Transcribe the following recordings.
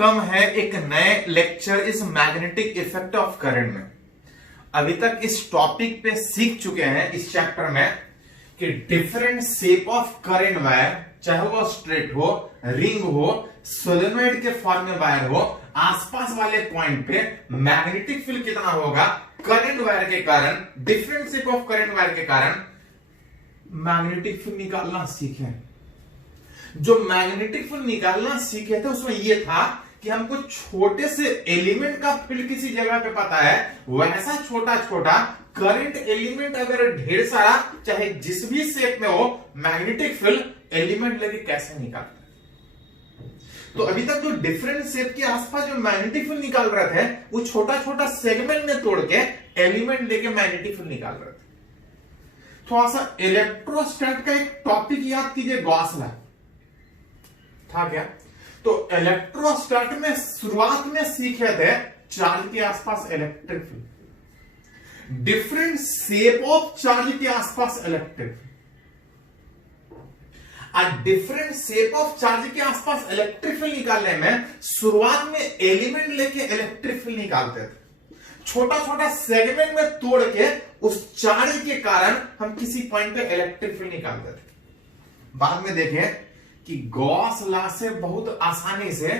Welcome है एक नए लेक्चर इस मैग्नेटिक इफेक्ट ऑफ करंट में। अभी तक इस टॉपिक पे सीख चुके हैं इस चैप्टर में कि different shape of current wire, चाहे वो स्ट्रेट हो, रिंग हो, सोलेनोइड के फॉर्म में वायर हो, आसपास वाले पॉइंट पे मैग्नेटिक फील्ड कितना होगा करंट वायर के कारण, different shape of current wire के कारण मैग्नेटिक फील्ड निकालना सीखे। जो मैग्नेटिक फील्ड निकालना सीखे थे उसमें यह था कि हमको छोटे से एलिमेंट का फील्ड किसी जगह पे पता है, वैसा छोटा छोटा करंट एलिमेंट अगर ढेर सारा चाहे जिस भी शेप में हो, मैग्नेटिक फील्ड एलिमेंट लेके कैसे निकालते हैं। तो अभी तक जो डिफरेंट शेप के आसपास जो मैग्नेटिक फील्ड निकाल रहे थे वो छोटा छोटा सेगमेंट में तोड़ के एलिमेंट लेके मैग्नेटिक फील्ड निकाल रहे थे। थोड़ा सा इलेक्ट्रोस्टैट का एक टॉपिक याद कीजिए, गॉस लॉ था क्या? तो इलेक्ट्रोस्टैट में शुरुआत में सीखे थे चार्ज के आसपास electric field, different shape of charge के आसपास electric field. Different shape of charge के आसपास इलेक्ट्रिक फील्ड निकालने में शुरुआत में एलिमेंट लेके इलेक्ट्रिक फील्ड निकालते थे, छोटा छोटा सेगमेंट में तोड़ के उस चार्ज के कारण हम किसी पॉइंट पे इलेक्ट्रिक फील्ड निकालते थे। बाद में देखें कि गॉस लॉ से बहुत आसानी से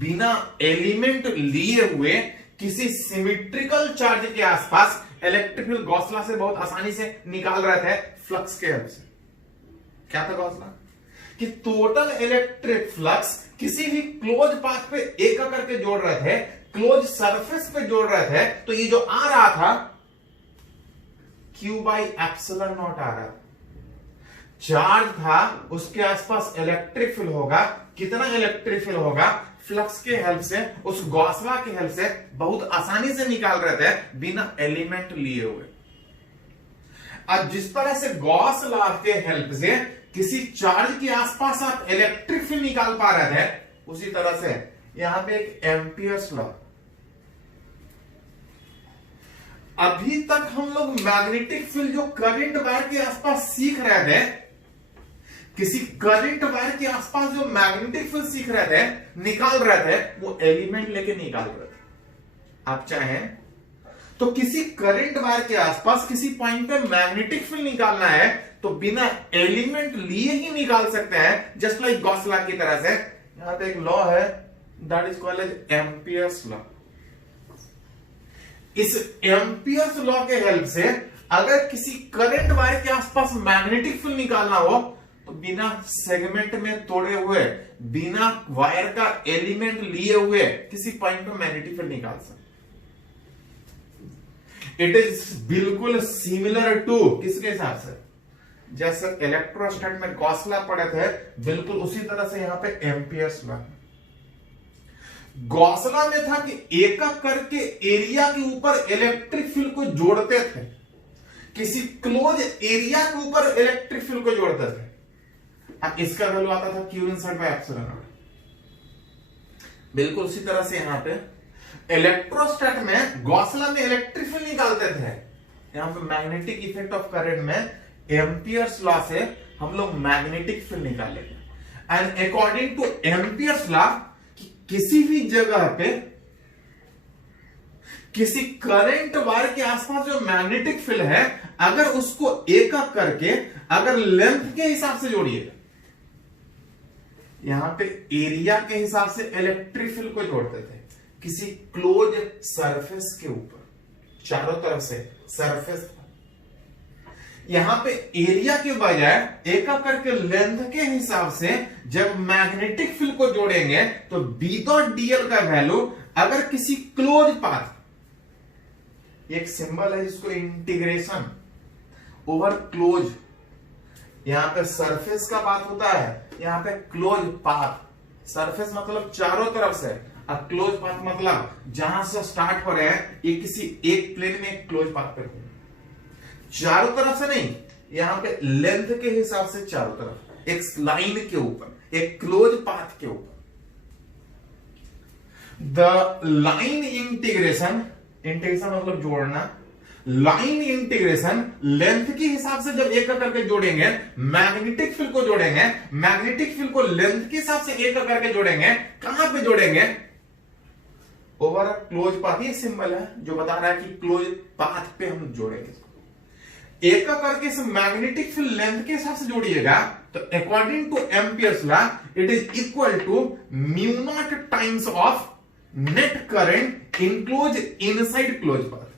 बिना एलिमेंट लिए हुए किसी सिमेट्रिकल चार्ज के आसपास इलेक्ट्रिक फील्ड गॉस लॉ से बहुत आसानी से निकाल रहे थे फ्लक्स के हेल्प से। क्या था गॉस लॉ? कि टोटल इलेक्ट्रिक फ्लक्स किसी भी क्लोज पाथ पे एक करके जोड़ रहे थे, क्लोज सरफेस पे जोड़ रहे थे, तो ये जो आ रहा था Q/ε0 आ रहा था। चार्ज था उसके आसपास इलेक्ट्रिक फील्ड होगा, कितना इलेक्ट्रिक फील्ड होगा फ्लक्स के हेल्प से, उस गॉस लॉ के हेल्प से बहुत आसानी से निकाल रहे थे बिना एलिमेंट लिए हुए। अब जिस तरह से गॉस लॉ के हेल्प से किसी चार्ज के आसपास आप इलेक्ट्रिक फील्ड निकाल पा रहे थे, उसी तरह से यहां पे एक एम्पियर्स लॉ। अभी तक हम लोग मैग्नेटिक फील्ड जो करंट वायर के आसपास सीख रहे थे, किसी करंट वायर के आसपास जो मैग्नेटिक फील्ड सीख रहे थे, निकाल रहे थे, वो एलिमेंट लेके निकाल रहे थे। आप चाहें तो किसी करंट वायर के आसपास किसी पॉइंट पे मैग्नेटिक फील्ड निकालना है तो बिना एलिमेंट लिए ही निकाल सकते हैं, जस्ट लाइक गॉस लॉ की तरह से। यहां पे एक लॉ है that is called as Ampere's law. इस एम्पियर्स लॉ के हेल्प से अगर किसी करंट वायर के आसपास मैग्नेटिक फील्ड निकालना हो तो बिना सेगमेंट में तोड़े हुए, बिना वायर का एलिमेंट लिए हुए किसी पॉइंट पे मैग्नेटिक फील्ड निकाल सकते। इट इज बिल्कुल सिमिलर टू किसके हिसाब से, जैसे इलेक्ट्रोस्टैट में गॉस लॉ पढ़े थे, बिल्कुल उसी तरह से यहां पे एम्पियर्स लॉ। गॉस लॉ में था कि एक एक करके एरिया के ऊपर इलेक्ट्रिक फील्ड को जोड़ते थे, किसी क्लोज एरिया के ऊपर इलेक्ट्रिक फील्ड को जोड़ते थे। अब इसका वैल्यू आता था Q/ε0। बिल्कुल उसी तरह से यहां पे इलेक्ट्रोस्टैट में गॉस लॉ में इलेक्ट्रिक फील्ड निकालते थे, यहां पे मैग्नेटिक इफेक्ट ऑफ करंट में एम्पियर्स लॉ से हम लोग मैग्नेटिक फील्ड निकालेंगे। And according to Ampere's law किसी भी जगह पे किसी करंट वायर के आसपास जो मैग्नेटिक फील्ड है, अगर उसको एक एक करके अगर लेंथ के हिसाब से जोड़िएगा, यहां पे एरिया के हिसाब से इलेक्ट्रिक फील्ड को जोड़ते थे किसी क्लोज सरफेस के ऊपर, चारों तरफ से सरफेस। यहां पे एरिया के बजाय एक एक करके लेंथ के हिसाब से जब मैग्नेटिक फील्ड को जोड़ेंगे तो B.dl का वैल्यू अगर किसी क्लोज पाथ, एक सिंबल है जिसको इंटीग्रेशन ओवर क्लोज, यहां पे सरफेस का बात होता है, यहां पे क्लोज पाथ। सरफेस मतलब चारों तरफ से, और क्लोज पाथ मतलब जहां से स्टार्ट हो रहे हैं ये किसी एक प्लेन में एक क्लोज पाथ पे, चारों तरफ से नहीं, यहां पे लेंथ के हिसाब से चारों तरफ, एक लाइन के ऊपर, एक क्लोज पाथ के ऊपर। द लाइन इंटीग्रेशन, इंटीग्रेशन मतलब जोड़ना, लाइन इंटीग्रेशन लेंथ के हिसाब से जब एक करके जोड़ेंगे, मैग्नेटिक फील्ड को जोड़ेंगे, मैग्नेटिक फील्ड को लेंथ के हिसाब से एक करके जोड़ेंगे, कहां पे जोड़ेंगे? ओवर क्लोज पाथ, ये सिंबल है जो बता रहा है कि क्लोज पाथ पे हम जोड़ेंगे। एक का करके इस मैग्नेटिक फील्ड लेंथ के हिसाब से जोड़िएगा तो according to Ampere's law it is equal to mu naught times of net current enclose inside close path.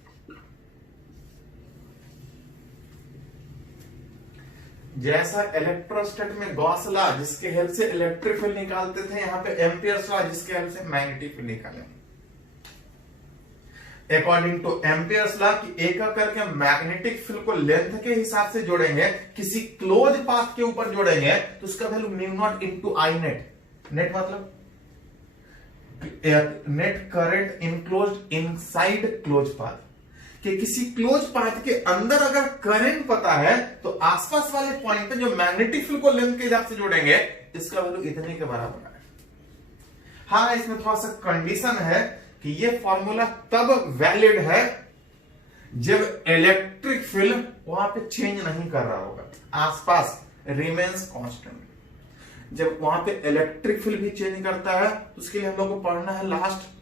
जैसा इलेक्ट्रोस्टैट में गॉस लॉ जिसके हेल्प से इलेक्ट्रिक फील्ड निकालते थे, यहां पे एम्पियर्स लॉ जिसके हेल्प से मैग्नेटिक फील्ड निकालेंगे। अकॉर्डिंग टू एम्पियर्स लॉ कि एक करके मैग्नेटिक फील्ड को लेंथ के हिसाब से जोड़ेंगे, किसी क्लोज पाथ के ऊपर जोड़ेंगे तो उसका value mu naught into I net. Net मतलब net current enclosed inside close path, कि किसी क्लोज पाथ के अंदर अगर करंट पता है तो आसपास वाले पॉइंट पे जो मैग्नेटिक फील्ड को लेंथ के हिसाब से जोड़ेंगे इसका वैल्यू इतने के बराबर है। हाँ, इसमें थोड़ा सा कंडीशन है कि ये फॉर्मूला तब वैलिड है जब इलेक्ट्रिक फील्ड वहां पे चेंज नहीं कर रहा होगा, आसपास रिमेन्स कांस्टेंट। जब वहां पे इलेक्ट्रिक फील्ड भी चेंज करता है तो उसके लिए हम लोग को पढ़ना है लास्ट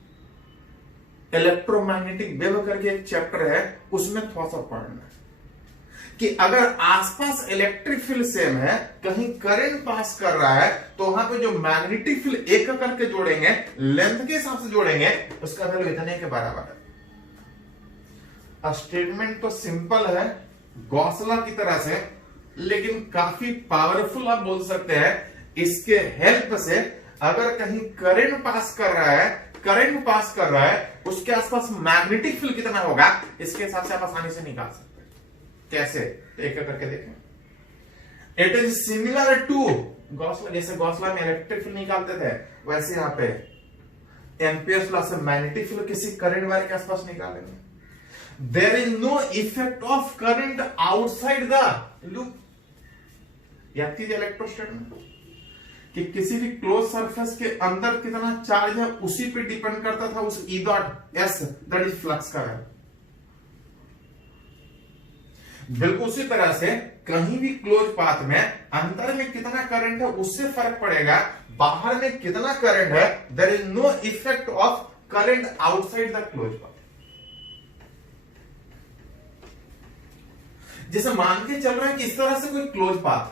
इलेक्ट्रोमैग्नेटिक वेव करके एक चैप्टर है, उसमें थोड़ा सा पढ़ना है कि अगर आसपास इलेक्ट्रिक फील्ड सेम है, कहीं करंट पास कर रहा है तो वहां पे जो मैग्नेटिक फील्ड एक करके जोड़ेंगे, लेंथ के हिसाब से जोड़ेंगे, उसका वैल्यू इतने के बराबर है। स्टेटमेंट तो सिंपल है गॉस लॉ की तरह से, लेकिन काफी पावरफुल आप बोल सकते हैं। इसके हेल्प से अगर कहीं करंट पास कर रहा है उसके आसपास मैग्नेटिक फील्ड कितना होगा, इसके हिसाब से आप आसानी से निकाल सकते हैं। कैसे, एक करके देखें। It is similar to Gauss law, जैसे गॉस लॉ में इलेक्ट्रिक फील्ड निकालते थे, वैसे यहां पे एम्पियर्स लॉ से मैग्नेटिक फील्ड किसी करंट वायर के आसपास निकालेंगे। There is no effect of current outside the loop. याद कीजिए इलेक्ट्रोस्टैट में कि किसी भी क्लोज सरफेस के अंदर कितना चार्ज है उसी पे डिपेंड करता था उस E dot S, that is flux का वैल्यू। बिल्कुल उसी तरह से कहीं भी क्लोज पाथ में अंदर में कितना करंट है उससे फर्क पड़ेगा बाहर में कितना करंट है। There is no effect of current outside the close path. जैसे मान के चल रहा है कि इस तरह से कोई क्लोज पाथ,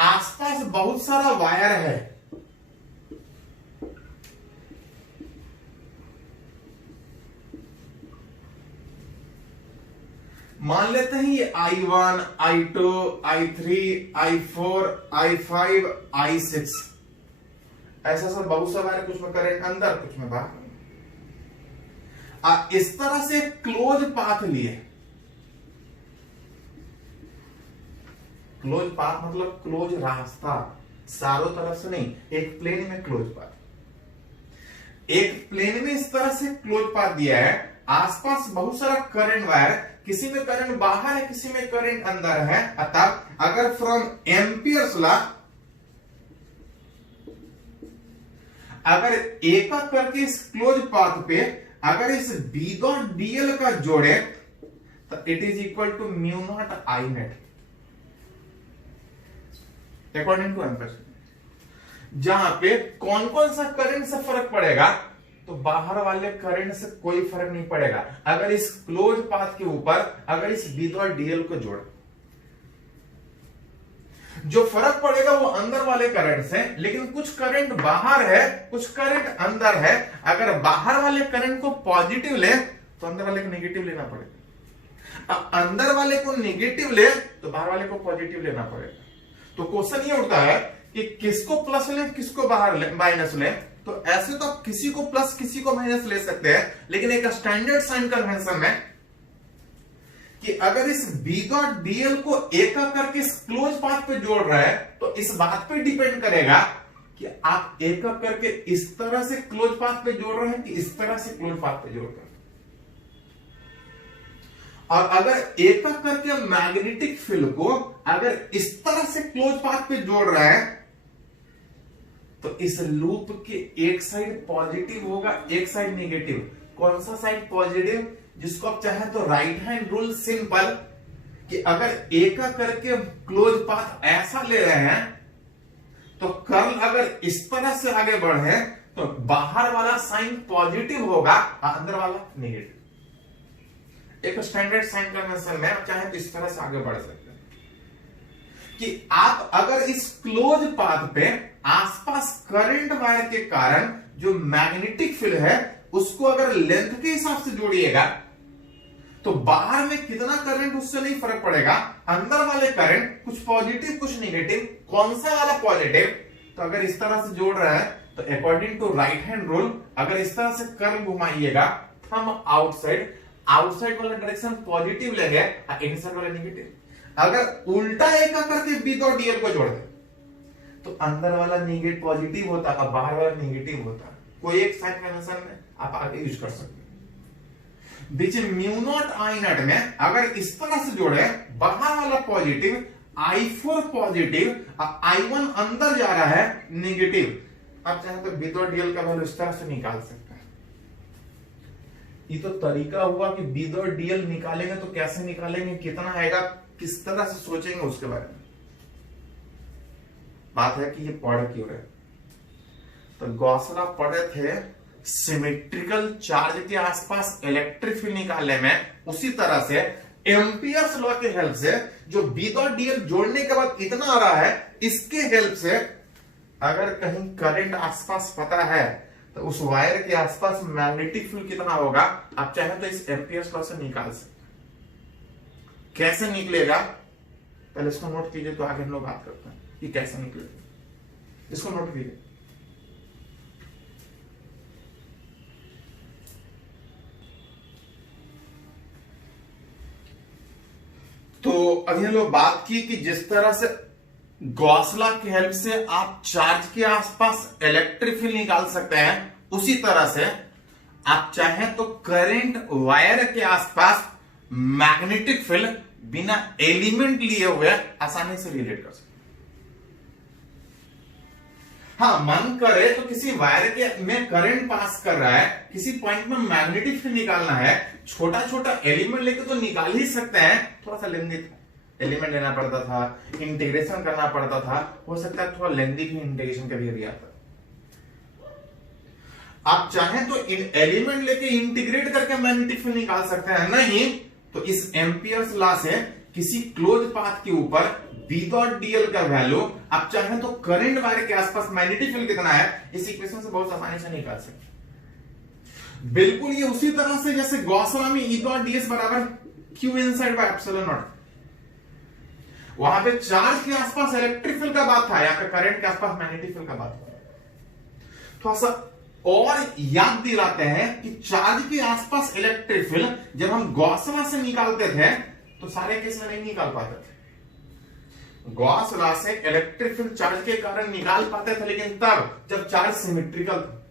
आसपास बहुत सारा वायर है, मान लेते हैं ये I1, I2, I3, I4, I5, I6, ऐसा सब बहुत सा वायर, कुछ में करंट अंदर कुछ में बाहर। इस तरह से क्लोज पाथ लिए, क्लोज पाथ मतलब क्लोज रास्ता, चारों तरफ से नहीं, एक प्लेन में क्लोज पाथ। एक प्लेन में इस तरह से क्लोज पाथ दिया है, आसपास बहुत सारा करंट वायर, किसी में करंट बाहर है किसी में करंट अंदर है। अतः अगर फ्रॉम एम्पियर्स लॉ अगर एक करके इस क्लोज पाथ पे अगर इस बी डॉट डीएल का जोड़े तो it is equal to mu naught I net according to Ampere's. जहां पे कौन कौन सा करंट से फर्क पड़ेगा, तो बाहर वाले करंट से कोई फर्क नहीं पड़ेगा अगर इस क्लोज पाथ के ऊपर अगर इस बी डॉट डीएल को जोड़। जो फर्क पड़ेगा वो अंदर वाले करंट से, लेकिन कुछ करंट बाहर है कुछ करंट अंदर है। अगर बाहर वाले करंट को पॉजिटिव ले तो अंदर वाले को नेगेटिव लेना पड़ेगा, अंदर वाले को नेगेटिव ले तो बाहर वाले को पॉजिटिव लेना पड़ेगा। तो क्वेश्चन ये उठता है कि किसको प्लस ले किसको बाहर माइनस ले। तो ऐसे तो आप किसी को प्लस किसी को माइनस ले सकते हैं, लेकिन एक स्टैंडर्ड साइन कन्वेंशन है कि अगर इस बी डॉट डीएल को एक करके इस क्लोज पाथ पे जोड़ रहा है तो इस बात पे डिपेंड करेगा कि आप एक करके इस तरह से क्लोज पाथ पे जोड़ रहे हैं कि इस तरह से क्लोज पाथ पे जोड़ रहे हैं। और अगर एक करके मैग्नेटिक फील्ड को अगर इस तरह से क्लोज पाथ पे जोड़ रहा है तो इस लूप के एक साइड पॉजिटिव होगा एक साइड नेगेटिव। कौन सा साइड पॉजिटिव, जिसको आप चाहे तो राइट हैंड रूल सिंपल कि अगर एक करके क्लोज पाथ ऐसा ले रहे हैं तो कर्ल अगर इस तरह से आगे बढ़े तो बाहर वाला साइन पॉजिटिव होगा, अंदर वाला नेगेटिव। एक स्टैंडर्ड साइन कन्वेंशन में चाहे तो इस तरह से आगे बढ़ सकते हैं कि आप अगर इस क्लोज पाथ पे आसपास करंट वायर के कारण जो मैग्नेटिक फील्ड है उसको अगर लेंथ के हिसाब से जोड़िएगा तो बाहर में कितना करंट उससे नहीं फर्क पड़ेगा, अंदर वाले करंट कुछ पॉजिटिव कुछ नेगेटिव, कौन सा वाला पॉजिटिव। तो अगर इस तरह से जोड़ रहा है तो according to right hand rule अगर इस तरह से कर्व घुमाइएगा थंब आउटसाइड, आउटसाइड वाला डायरेक्शन पॉजिटिव लेंगे और इनसाइड वाला नेगेटिव। अगर उल्टा एक करके बी और डीएल को जोड़ दे तो अंदर वाला नेगेटिव पॉजिटिव होता और बाहर वाला नेगेटिव होता। कोई एक साइन कन्वेंशन में आप आगे यूज कर सकते हैं। बीच म्यू नॉट आई नॉट में अगर इस तरह से जोड़े बाहर वाला पॉजिटिव I4 पॉजिटिव और I1 अंदर जा रहा है नेगेटिव। आप चाहे तो बी और डीएल का वैल्यू इस तरह से निकाल सकते हैं। ये तो तरीका हुआ कि बी और डीएल निकालेंगे तो कैसे निकालेंगे, कितना आएगा, किस तरह से सोचेंगे उसके बारे में। बात है कि ये पढ़ क्यों रहे। तो गॉस लॉ पढ़े थे सिमेट्रिकल चार्ज के आसपास इलेक्ट्रिक फील्ड निकालने में, उसी तरह से एम्पियर्स लॉ के हेल्प से जो बी और डीएल जोड़ने के बाद इतना आ रहा है, इसके हेल्प से अगर कहीं करंट आसपास पता है तो उस वायर के आसपास मैग्नेटिक फील्ड कितना होगा आप चाहे तो इस एम्पियर्स लॉ से निकाल सकते। कैसे निकलेगा पहले इसको नोट कीजिए, तो आगे हम लोग बात करते हैं कि कैसे निकलेगा। इसको नोट कीजिए। तो अभी हम लोग बात की कि जिस तरह से गॉस लॉ की हेल्प से आप चार्ज के आसपास इलेक्ट्रिक फील्ड निकाल सकते हैं, उसी तरह से आप चाहें तो करंट वायर के आसपास मैग्नेटिक फील्ड बिना एलिमेंट लिए हुए आसानी से रिलेट कर सकते हैं। हाँ, मन करे तो किसी वायर के में करंट पास कर रहा है, किसी पॉइंट में मैग्नेटिक फील्ड निकालना है, छोटा छोटा एलिमेंट लेके तो निकाल ही सकते हैं। थोड़ा सा लेंदी था, एलिमेंट लेना पड़ता था, इंटीग्रेशन करना पड़ता था, हो सकता है थोड़ा लेंदी भी इंटीग्रेशन का भी एरिया था। आप चाहें तो इन एलिमेंट लेके इंटीग्रेट करके मैग्नेटिक फील्ड निकाल सकते हैं, नहीं तो इस एम्पियर्स लॉ से किसी क्लोज पाथ के ऊपर बी डॉट डीएल का वैल्यू आप चाहें तो करंट वायर के आसपास मैग्नेटिक फील्ड कितना है इस इक्वेशन से बहुत आसानी से निकाल सकते। बिल्कुल ये उसी तरह से जैसे गॉस लॉ में ई डॉट डीएस बराबर Q inside by epsilon not, वहां पे चार्ज के आसपास इलेक्ट्रिक फील्ड का बात था, यहां पे करंट के आसपास मैग्नेटिक फील्ड का बात था। थोड़ा सा और याद दिलाते हैं कि चार्ज के आसपास इलेक्ट्रिक फील्ड जब हम गॉस लॉ से निकालते थे तो सारे केस में नहीं निकाल पाते थे। गॉस लॉ से इलेक्ट्रिक फील्ड चार्ज के कारण निकाल पाते थे, लेकिन तब जब चार्ज सिमेट्रिकल था।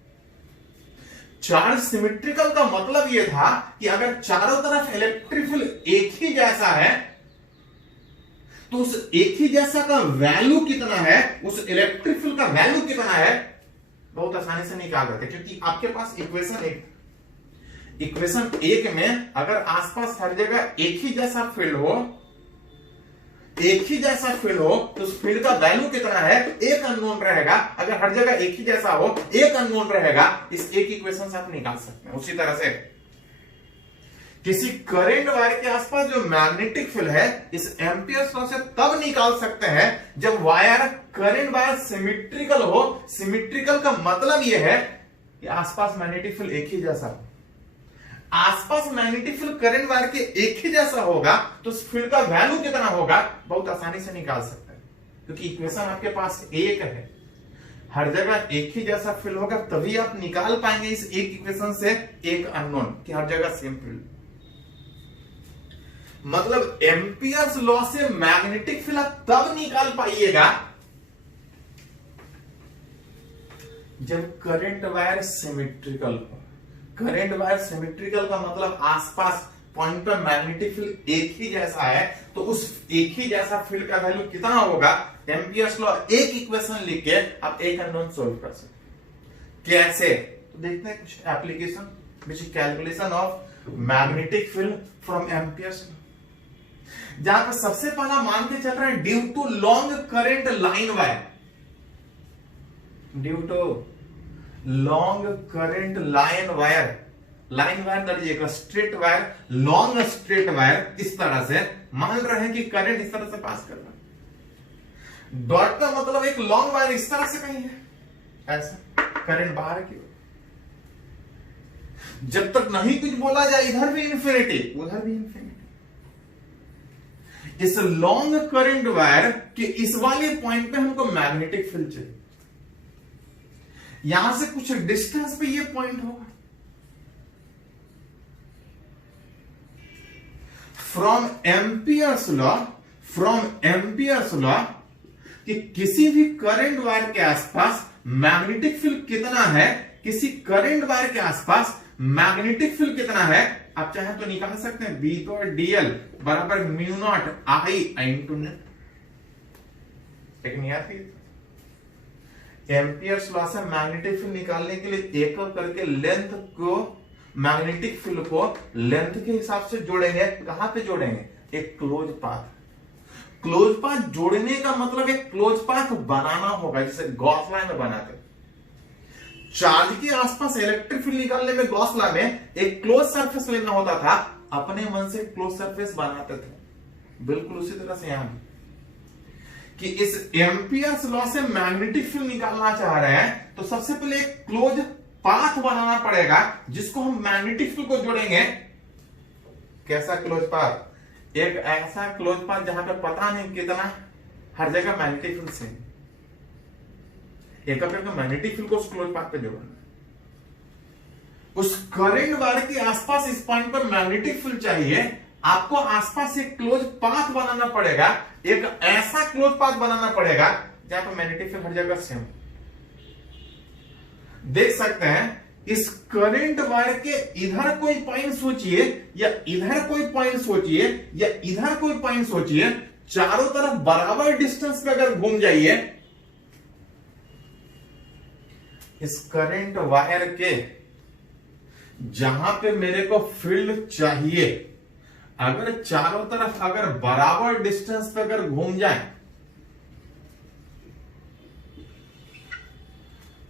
चार्ज सिमेट्रिकल का मतलब यह था कि अगर चारों तरफ इलेक्ट्रिक फील्ड एक ही जैसा है तो उस एक ही जैसा का वैल्यू कितना है, उस इलेक्ट्रिक फील्ड का वैल्यू कितना है बहुत आसानी से निकाल देते, क्योंकि आपके पास इक्वेशन एक में अगर आसपास हर जगह एक ही जैसा फील्ड हो, तो उस फील्ड का वैल्यू कितना है एक अननोन रहेगा। अगर हर जगह एक ही जैसा हो एक अननोन रहेगा, इस एक इक्वेशन से आप निकाल सकते हैं। उसी तरह से किसी करंट वायर के आसपास जो मैग्नेटिक फील्ड है इस एम्पियर्स लॉ से तब निकाल सकते हैं जब वायर करंट वायर सिमेट्रिकल हो। सिमेट्रिकल का मतलब यह है कि आसपास मैग्नेटिक फील्ड एक ही जैसा हो। आसपास मैग्नेटिक फील्ड करंट वायर के एक ही जैसा होगा तो उस फील्ड का वैल्यू कितना होगा बहुत आसानी से निकाल सकते हैं, क्योंकि इक्वेशन आपके पास एक है। हर जगह एक ही जैसा फील्ड होगा तभी आप निकाल पाएंगे इस एक इक्वेशन से एक अननोन कि हर जगह सेम फील्ड। मतलब एम्पियर्स लॉ से मैग्नेटिक फील्ड आप तब निकाल पाइएगा जब करंट वायर सिमेट्रिकल हो। करंट वायर सिमेट्रिकल का मतलब आसपास पॉइंट पर मैग्नेटिक फील्ड एक ही जैसा है, तो उस एक ही जैसा फील्ड का वैल्यू कितना होगा एम्पियर्स लॉ एक इक्वेशन लिख के आप एक अननोन सोल्व कर सकते। कैसे तो देखते हैं कुछ application which is calculation of magnetic field from Ampere's law. जहां पर सबसे पहला मान के चल रहा है due to long current line wire, due to long current line wire दीजिएगा, straight wire, long straight wire, इस तरह से मान रहे हैं कि करंट इस तरह से पास कर रहा है। डॉट का मतलब एक लॉन्ग वायर इस तरह से कहीं है, ऐसा करंट बाहर की। जब तक नहीं कुछ बोला जाए, इधर भी इंफिनिटी उधर भी इंफिनिटी। इस लॉन्ग करंट वायर के इस वाले पॉइंट पे हमको मैग्नेटिक फील्ड चाहिए। यहां से कुछ डिस्टेंस पे ये पॉइंट होगा। फ्रॉम एम्पियर्स लॉ कि किसी भी करंट वायर के आसपास मैग्नेटिक फील्ड कितना है, किसी करंट वायर के आसपास मैग्नेटिक फील्ड कितना है, आप चाहे तो निकाल सकते हैं। बी तो डीएल बराबर म्यू नॉट आई इंटू नेट। लेकिन याद एम्पियर्स लॉ से मैग्नेटिक फील्ड निकालने के लिए एक करके लेंथ को, मैग्नेटिक फील्ड को लेंथ के हिसाब से जोड़ेंगे। कहां पे जोड़ेंगे? एक क्लोज पाथ। क्लोज पाथ जोड़ने का मतलब एक क्लोज पाथ बनाना होगा, जैसे गॉस लॉ में बनाते। चार्ज के आसपास इलेक्ट्रिक फील्ड निकालने में गॉस लॉ में एक क्लोज सरफेस लेना होता था, अपने मन से क्लोज सरफेस बनाते थे। बिल्कुल उसी तरह से यहां कि इस एम्पियर्स लॉ से मैग्नेटिक फील्ड निकालना चाह रहे हैं, तो सबसे पहले एक क्लोज पाथ बनाना पड़ेगा जिसको हम मैग्नेटिक फील्ड को जोड़ेंगे। कैसा क्लोज पाथ? एक ऐसा क्लोज पाथ जहां पे पता नहीं कितना हर जगह मैग्नेटिक फील्ड से एक करके मैग्नेटिक फील्ड को उस क्लोज पाथ पे जोड़ना। उस करंट वायर के आसपास इस पॉइंट पर मैग्नेटिक फील्ड चाहिए, आपको आसपास एक क्लोज पाथ बनाना पड़ेगा, एक ऐसा क्लोज पाथ बनाना पड़ेगा जहां पर मैग्नेटिक फील्ड हर जगह सेम। देख सकते हैं इस करंट वायर के इधर कोई पॉइंट सोचिए या इधर कोई पॉइंट सोचिए या इधर कोई पॉइंट सोचिए, चारों तरफ बराबर डिस्टेंस पे अगर घूम जाइए, इस करंट वायर के जहां पे मेरे को फील्ड चाहिए, अगर चारों तरफ अगर बराबर डिस्टेंस पे अगर घूम जाए,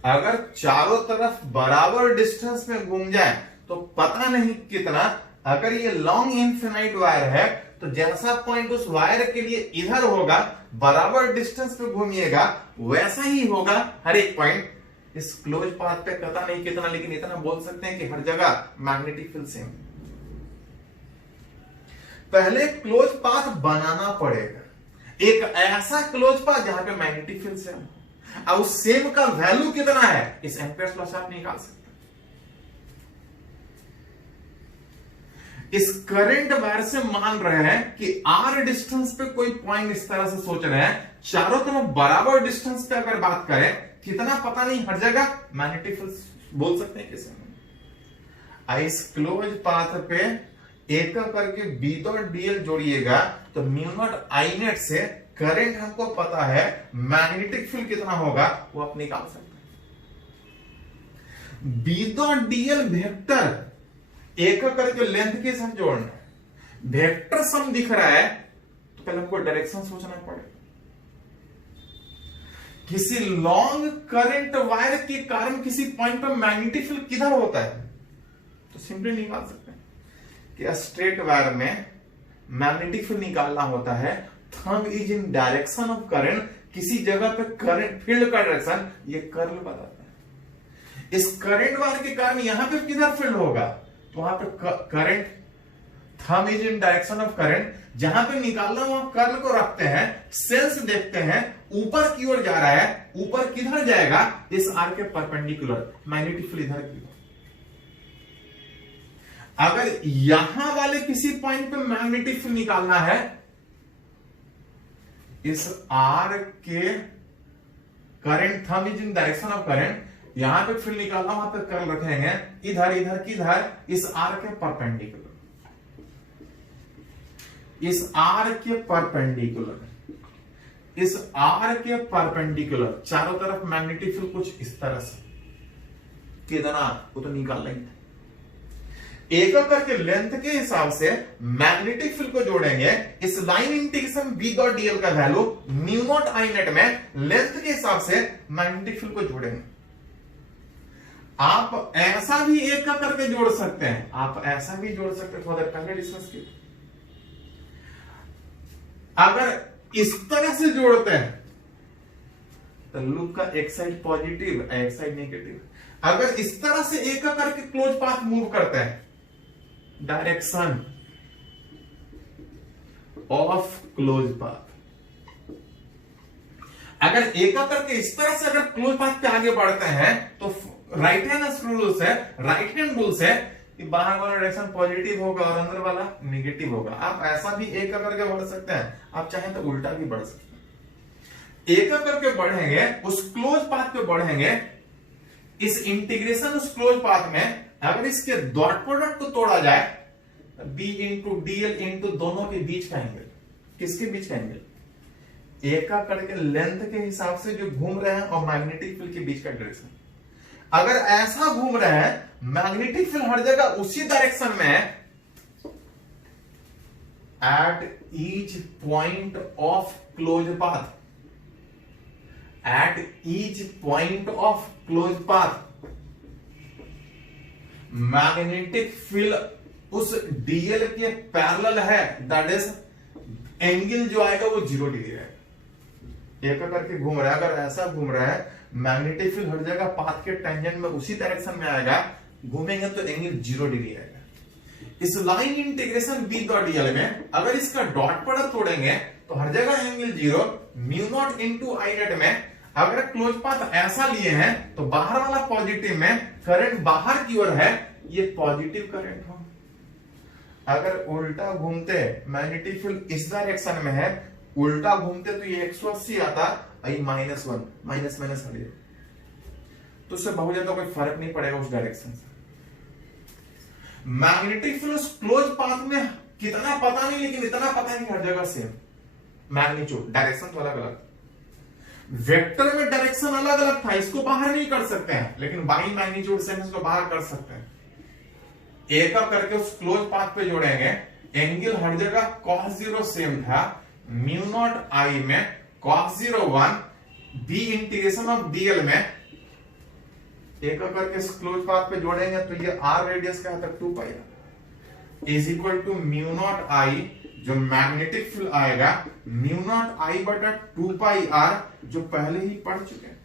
अगर चारों तरफ बराबर डिस्टेंस में घूम जाए तो पता नहीं कितना, अगर ये लॉन्ग इनफिनाइट वायर है तो जैसा पॉइंट उस वायर के लिए इधर होगा, बराबर डिस्टेंस पे घूमिएगा, वैसा ही होगा हर एक पॉइंट इस क्लोज पाथ पे। पता नहीं कितना, लेकिन इतना बोल सकते हैं कि हर जगह मैग्नेटिक फील्ड सेम। पहले क्लोज पाथ बनाना पड़ेगा, एक ऐसा क्लोज पाथ जहां पे मैग्नेटिक फील्ड सेम। अब उस सेम का वैल्यू कितना है, इस एम्पियर्स लॉ से आप निकाल सकते हैं। इस करंट वायर से मान रहे हैं कि आर डिस्टेंस पे कोई पॉइंट इस तरह से सोच रहे हैं, चारों तरफ बराबर डिस्टेंस पे अगर बात करें, कितना पता नहीं, हर जगह मैग्नेटिक फील्ड बोल सकते हैं किसे। इस क्लोज पाथ पे एक करके बी डॉट डीएल जोड़िएगा तो म्यू नॉट आई नेट से करंट हमको पता है, मैग्नेटिक फील्ड कितना होगा वो आप निकाल सकते हैं। बी डॉट डीएल वेक्टर एक करके लेंथ के साथ जोड़ना है। वेक्टर सम दिख रहा है तो पहले हमको डायरेक्शन सोचना पड़ेगा। किसी लॉन्ग करंट वायर के कारण किसी पॉइंट पर मैग्नेटिक फील्ड किधर होता है, तो सिंपली निकाल सकते हैं कि स्ट्रेट वायर में मैग्नेटिक फील्ड निकालना होता है। Thumb is in direction of current, किसी जगह पे करंट फील्ड का डायरेक्शन ये कर्ल बताता है। इस करंट वायर के कारण यहां पे किधर फील्ड होगा, तो वहां पे current, thumb is in direction of current, जहां पे निकालना वहां कर्ल को रखते हैं, सेंस देखते हैं, ऊपर की ओर जा रहा है, ऊपर किधर जाएगा, इस आर के परपेंडिकुलर, मैग्नेटिक फील्ड इधर की ओर। अगर यहां वाले किसी पॉइंट पे मैग्नेटिक फील्ड निकालना है, इस आर के current, thumb is in direction of current, यहां पे फील्ड निकालना, वहां पे कर्ल रखेंगे, इधर इधर किधर, इस आर के परपेंडिकुलर, इस आर के परपेंडिकुलर, इस आर के परपेंडिकुलर, चारों तरफ मैग्नेटिक फील्ड कुछ इस तरह से, कितना वो तो निकाल लेंगे। एक करके लेंथ के हिसाब से मैग्नेटिक फील्ड को जोड़ेंगे। इस line integration B dot dl का value mu naught I net में लेंथ के हिसाब से मैग्नेटिक फील्ड को जोड़ेंगे। आप ऐसा भी एक का करके जोड़ सकते हैं, आप ऐसा भी जोड़ सकते हैं, थोड़ा देर पहले डिस्कस किया। अगर इस तरह से जोड़ते हैं तो लूप का एक साइड पॉजिटिव, एक साइड नेगेटिव। अगर इस तरह से एक का करके क्लोज पाथ मूव करते हैं, डायरेक्शन ऑफ क्लोज पाथ, अगर एक करके इस तरह से अगर क्लोज पाथ पे आगे बढ़ते हैं तो राइट हैंड रूल से, राइट हैंड रूल से बाहर वाला डायरेक्शन पॉजिटिव होगा और अंदर वाला नेगेटिव होगा। आप ऐसा भी एक करके बढ़ सकते हैं, आप चाहें तो उल्टा भी बढ़ सकते हैं। एक करके बढ़ेंगे, उस क्लोज पाथ पे बढ़ेंगे, इस इंटीग्रेशन उस क्लोज पाथ में अगर इसके डॉट प्रोडक्ट को तोड़ा जाए, बी इंटू डीएल इंटू दोनों के बीच का एंगल, किसके बीच का एंगल? एक का करके लेंथ के हिसाब से जो घूम रहे हैं और मैग्नेटिक फील्ड के बीच का डायरेक्शन। अगर ऐसा घूम रहे हैं, मैग्नेटिक फील्ड हर जगह उसी डायरेक्शन में है, at each point of close path, at each point of close path magnetic field उस डीएल के पैरेलल है, दैट इज एंगल जो आएगा वो 0 डिग्री है। एक करके घूम रहा है, अगर ऐसा घूम रहा है, मैग्नेटिक फील्ड हर जगह पाथ के टेंजेंट में उसी डायरेक्शन में आएगा, घूमेंगे तो एंगल 0 डिग्री आएगा। इस line integration B dot dl में अगर इसका डॉट प्रोडक्ट तोड़ेंगे तो हर जगह angle 0, mu naught into I net में अगर क्लोज पाथ ऐसा लिए हैं तो बाहर वाला पॉजिटिव में करंट बाहर की ओर है, ये पॉजिटिव करंट हो। अगर उल्टा घूमते, मैग्नेटिक फील्ड इस डायरेक्शन में है, उल्टा घूमते तो ये 180 आता, आई -1, माइनस माइनस हट जाए, तो उससे बहुत ज्यादा कोई फर्क नहीं पड़ेगा उस डायरेक्शन से। मैग्नेटिक फील्ड उस क्लोज पाथ में कितना पता नहीं, लेकिन इतना पता है कि हर जगह सेम मैग्नीट्यूड, डायरेक्शन तो अलग अलग। वेक्टर में डायरेक्शन अलग अलग था, इसको बाहर नहीं कर सकते हैं, लेकिन बाई मैग्नीट्यूड से इसको बाहर कर सकते हैं। एक करके उस क्लोज पाथ पे जोड़ेंगे, एंगल हर जगह cos 0 सेम था, म्यू नॉट आई में cos 0 1, B integration of dl में एक करके इस क्लोज पाथ पे जोड़ेंगे तो ये आर रेडियस का है 2 pi is equal to mu naught I, जो मैग्नेटिक फील्ड आएगा म्यू नॉट आई बटा 2 पाई आर, जो पहले ही पढ़ चुके हैं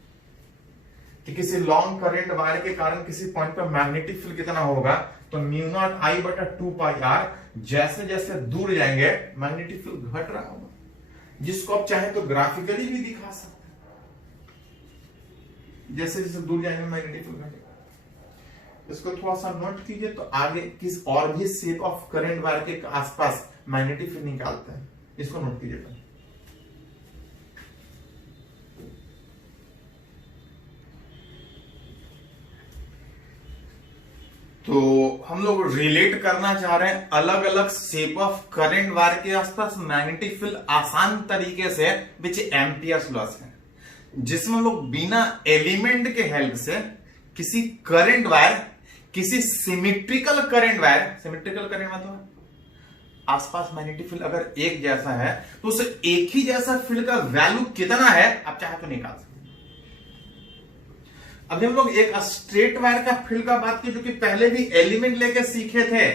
कि किसी लॉन्ग करंट वायर के कारण किसी पॉइंट पर मैग्नेटिक फील्ड कितना होगा, तो म्यू नॉट आई बटा 2 पाई आर। जैसे जैसे दूर जाएंगे मैग्नेटिक फील्ड घट रहा होगा, जिसको आप चाहे तो ग्राफिकली भी दिखा सकते हैं। जैसे जैसे दूर जाएंगे मैग्नेटिक फील्ड घटेगा। इसको थोड़ा सा नोट कीजिए, तो आगे किस और भी शेप ऑफ करंट वायर के आसपास मैग्नेटिक फील्ड निकालते हैं, इसको नोट कीजिएगा। तो हम लोग रिलेट करना चाह रहे हैं अलग अलग शेप ऑफ करंट वायर के आसपास मैग्नेटिक फील्ड आसान तरीके से, विच एम्पियर्स लॉ है, जिसमें हम लोग बिना एलिमेंट के हेल्प से किसी करंट वायर, किसी symmetrical current wire, symmetrical current मतलब आसपास मैग्नेटिक फील्ड अगर एक जैसा है तो उसे एक ही जैसा फील्ड का वैल्यू कितना है आप चाहे तो निकाल सकते। अभी हम लोग एक स्ट्रेट वायर का फील्ड का बात की, जो कि पहले भी एलिमेंट लेके सीखे थे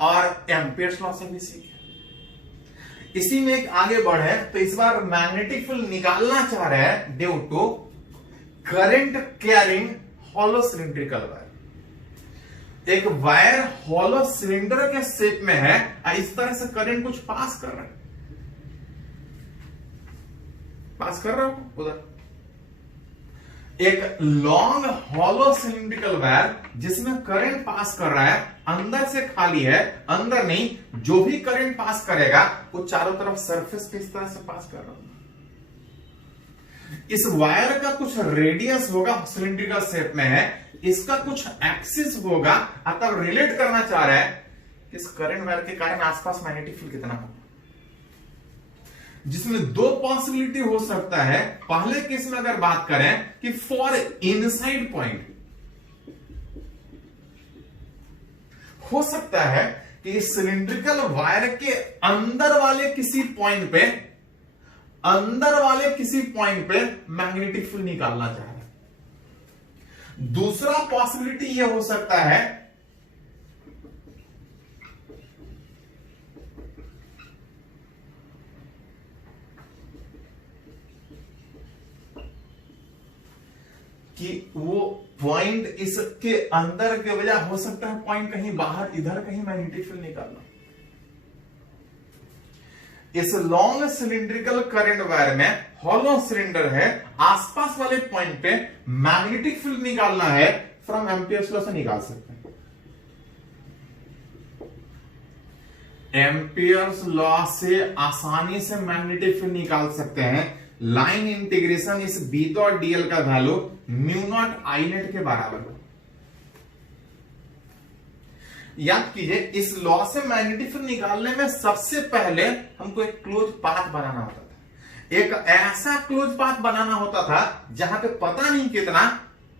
और एम्पियर्स लॉ से भी सीखे। इसी में एक आगे बढ़े तो इस बार मैग्नेटिक फील्ड निकालना चाह रहे हैं due to current carrying hollow cylindrical wire. एक वायर हॉलो सिलेंडर के शेप में है, इस तरह से करंट कुछ पास कर रहा है, पास कर रहा हो उधर। एक लॉन्ग हॉलो सिलिंड्रिकल वायर जिसमें करंट पास कर रहा है, अंदर से खाली है, अंदर नहीं, जो भी करंट पास करेगा वो चारों तरफ सरफेस पे इस तरह से पास कर रहा होगा। इस वायर का कुछ रेडियस होगा, सिलिंड्रिकल शेप में है, इसका कुछ एक्सिस होगा, अतः रिलेट करना चाह रहा है इस करंट वायर के कारण आसपास मैग्नेटिक फील्ड कितना होगा, जिसमें दो पॉसिबिलिटी हो सकता है। पहले केस में अगर बात करें कि फॉर इनसाइड पॉइंट, हो सकता है कि इस सिलिंड्रिकल वायर के अंदर वाले किसी पॉइंट पे, अंदर वाले किसी पॉइंट पे मैग्नेटिक फील्ड निकालना चाह रहा है। दूसरा पॉसिबिलिटी यह हो सकता है कि वो पॉइंट इसके अंदर के वजह हो सकता है पॉइंट कहीं बाहर इधर कहीं मैग्नेटिक फील्ड निकालना। इस लॉन्ग सिलिंड्रिकल करंट वायर में हॉलो सिलेंडर है, आसपास वाले पॉइंट पे मैग्नेटिक फील्ड निकालना है, फ्रॉम एम्पियर्स लॉ से निकाल सकते हैं। एम्पियर्स लॉ से आसानी से मैग्नेटिक फील्ड निकाल सकते हैं। लाइन इंटीग्रेशन इस बी डॉट डीएल का value mu naught I net के बराबर। याद कीजिए, इस लॉ से मैग्नेटिक फील्ड निकालने में सबसे पहले हमको एक क्लोज पाथ बनाना होता था। एक ऐसा क्लोज पाथ बनाना होता था जहां पे पता नहीं कितना,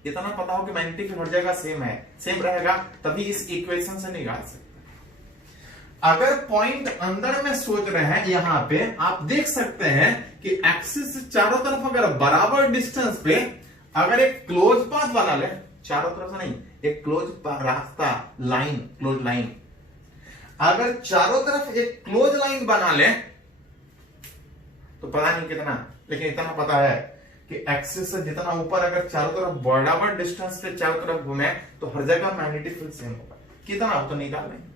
इतना पता हो कि मैग्नेटिक फील्ड हर जगह सेम रहेगा, तभी इस इक्वेशन से निकाल सकते हैं। अगर पॉइंट अंदर में सोच रहे हैं, यहां पे आप देख सकते हैं कि एक्सिस से चारों तरफ अगर बराबर डिस्टेंस पे अगर एक क्लोज पाथ बना ले, चारों तरफ से नहीं, एक क्लोज रास्ता लाइन, क्लोज लाइन, अगर चारों तरफ एक क्लोज लाइन बना ले तो पता नहीं कितना, लेकिन इतना पता है कि एक्सिस से जितना ऊपर अगर चारों तरफ बराबर डिस्टेंस पे चारों तरफ घूमे तो हर जगह मैग्नेटिक फील्ड सेम होगा। कितना हो तो निकाल लेंगे।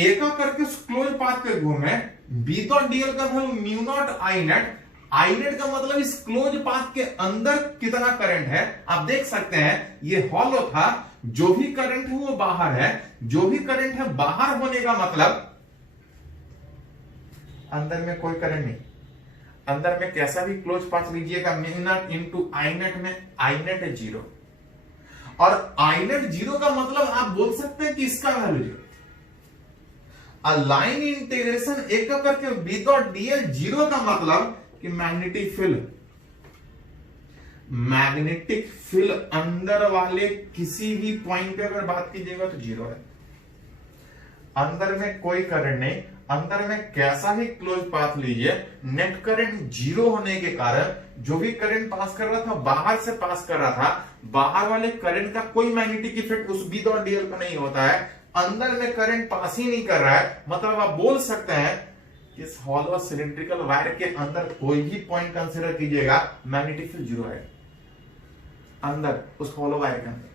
एक करके क्लोज पाथ पे घूमे, बी डॉट डीएल का value mu naught I net. I net का मतलब इस क्लोज पाथ के अंदर कितना करंट है। आप देख सकते हैं ये हॉलो था, जो भी करंट है वो बाहर है, जो भी करंट है बाहर होने का मतलब अंदर में कोई करंट नहीं। अंदर में कैसा भी क्लोज पाथ लीजिएगा, mu naught into I net में आई नेट है 0, और आई नेट 0 का मतलब आप बोल सकते हैं कि इसका वैल्यू 0। लाइन इंटीग्रेशन एक करके बी डॉट डीएल 0 का मतलब कि मैग्नेटिक फील्ड अंदर वाले किसी भी पॉइंट पे अगर बात कीजिएगा तो 0 है। अंदर में कोई करंट नहीं, अंदर में कैसा भी क्लोज पाथ लीजिए, नेट करंट 0 होने के कारण जो भी करंट पास कर रहा था बाहर से पास कर रहा था, बाहर वाले करंट का कोई मैग्नेटिक इफेक्ट उस बी डॉट डीएल पर नहीं होता है। अंदर में करंट पास ही नहीं कर रहा है, मतलब आप बोल सकते हैं इस हॉलो सिलिंड्रिकल वायर के अंदर कोई भी पॉइंट कंसीडर कीजिएगा, मैग्नेटिक फील्ड 0 है अंदर उस हॉलो वायर के अंदर।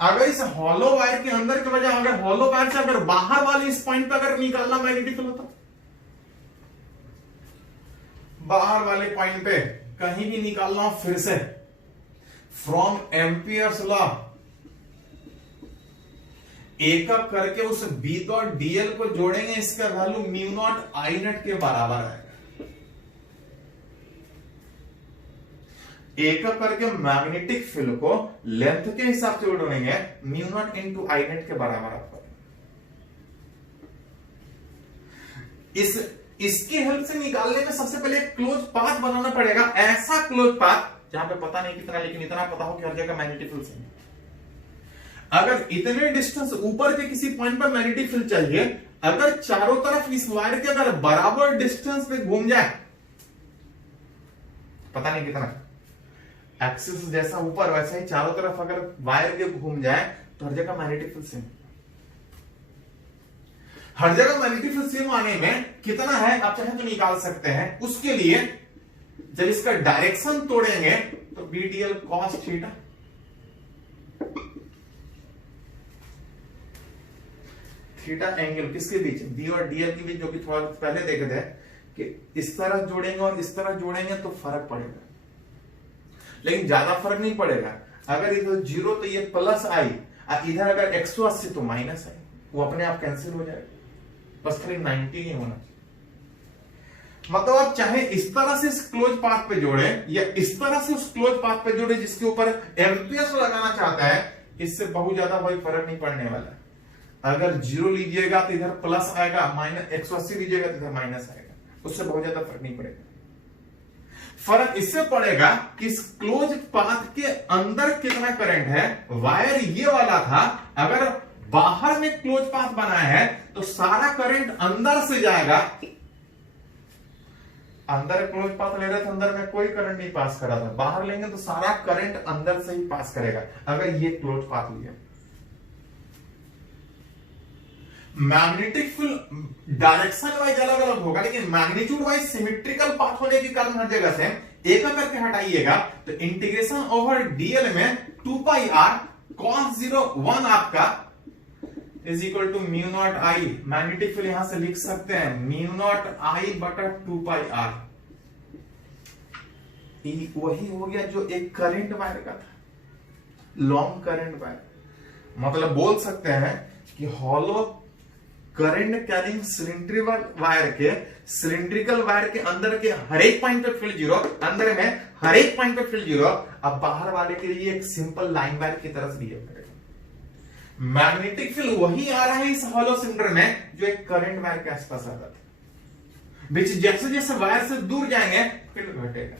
अगर इस हॉलो वायर के अंदर के बजाय अगर हॉलो वायर से अगर बाहर वाले इस पॉइंट पर अगर निकालना मैग्नेटिक फील्ड होता, बाहर वाले पॉइंट पे कहीं भी निकालना, फिर से फ्रॉम एम्पियर्स लॉ एक करके उस बी डॉट डीएल को जोड़ेंगे, इसका value mu naught I net के बराबर है। एक करके मैग्नेटिक फील्ड को लेंथ के हिसाब से जोड़ेंगे, mu naught into I net के बराबर आपको। इसके हेल्प से निकालने में सबसे पहले क्लोज पाथ बनाना पड़ेगा, ऐसा क्लोज पाथ जहां पे पता नहीं कितना, लेकिन इतना पता हो कि हर जगह मैग्नेटिक फील्ड सेम है। अगर इतने डिस्टेंस ऊपर के किसी पॉइंट पर मैग्नेटिक फील्ड चाहिए, अगर चारों तरफ इस वायर के अगर बराबर डिस्टेंस पे घूम जाए, पता नहीं कितना, एक्सिस जैसा ऊपर वैसा ही चारों तरफ अगर वायर के घूम जाए तो हर जगह मैग्नेटिक फील्ड सेम। हर जगह मैग्नेटिक फील्ड सेम आने में कितना है आप चाहे तो निकाल सकते हैं। उसके लिए जब इसका डायरेक्शन तोड़ेंगे तो B dl cos theta, theta angle किसके बीच, बी और डीएल के बीच, जो कि थोड़ा पहले देखे थे कि इस तरह जोड़ेंगे और इस तरह जोड़ेंगे तो फर्क पड़ेगा, लेकिन ज्यादा फर्क नहीं पड़ेगा। अगर इधर 0 तो ये प्लस आई, इधर अगर 180 तो माइनस आई, वो अपने आप कैंसिल हो जाएगा, बस खाली 90 ही होना चाहिए। मतलब आप चाहे इस तरह से इस क्लोज पाथ पे जोड़े या इस तरह से उस क्लोज पाथ पे जोड़े जिसके ऊपर एम्पियर्स लगाना चाहता है, इससे बहुत ज्यादा कोई फर्क नहीं पड़ने वाला है। अगर 0 लीजिएगा तो इधर प्लस आएगा, माइनस 180 लीजिएगा तो इधर माइनस आएगा, उससे बहुत ज्यादा फर्क नहीं पड़ेगा। फर्क इससे पड़ेगा कि इस क्लोज पाथ के अंदर कितना करंट है। वायर ये वाला था, अगर बाहर में क्लोज पाथ बनाया है तो सारा करंट अंदर से जाएगा, अंदर क्लोज पाथ ले रहे थे, अंदर में कोई करंट नहीं पास कर रहा था, बाहर लेंगे तो सारा करंट अंदर से ही पास करेगा अगर ये क्लोज पाथ लिया। मैग्नेटिक फील्ड डायरेक्शन वाइज अलग अलग होगा, लेकिन मैग्नीट्यूड वाइज सिमेट्रिकल पाथ होने के कारण हर जगह से एक करके हटाइएगा तो इंटीग्रेशन ओवर डीएल में 2 पाई आर cos 0 1 आपका is equal to mu naught I, magnetic field यहां से लिख सकते हैं म्यू नॉट आई बटा 2 पाई आर। वही हो गया जो एक करंट वायर का था, लॉन्ग करंट वायर। मतलब बोल सकते हैं कि hollow current carrying cylindrical wire के अंदर के हर एक पॉइंट पे फील्ड जीरो, अंदर में हर एक पॉइंट पे फील्ड जीरो। अब बाहर वाले के लिए एक सिंपल लाइन वायर की तरह से बिहेव करेगा। मैग्नेटिक फील्ड वही आ रहा है इस हॉलो सिलेंडर में जो एक करंट वायर के आसपास आता था, बीच जैसे जैसे वायर से दूर जाएंगे फील्ड घटेगा।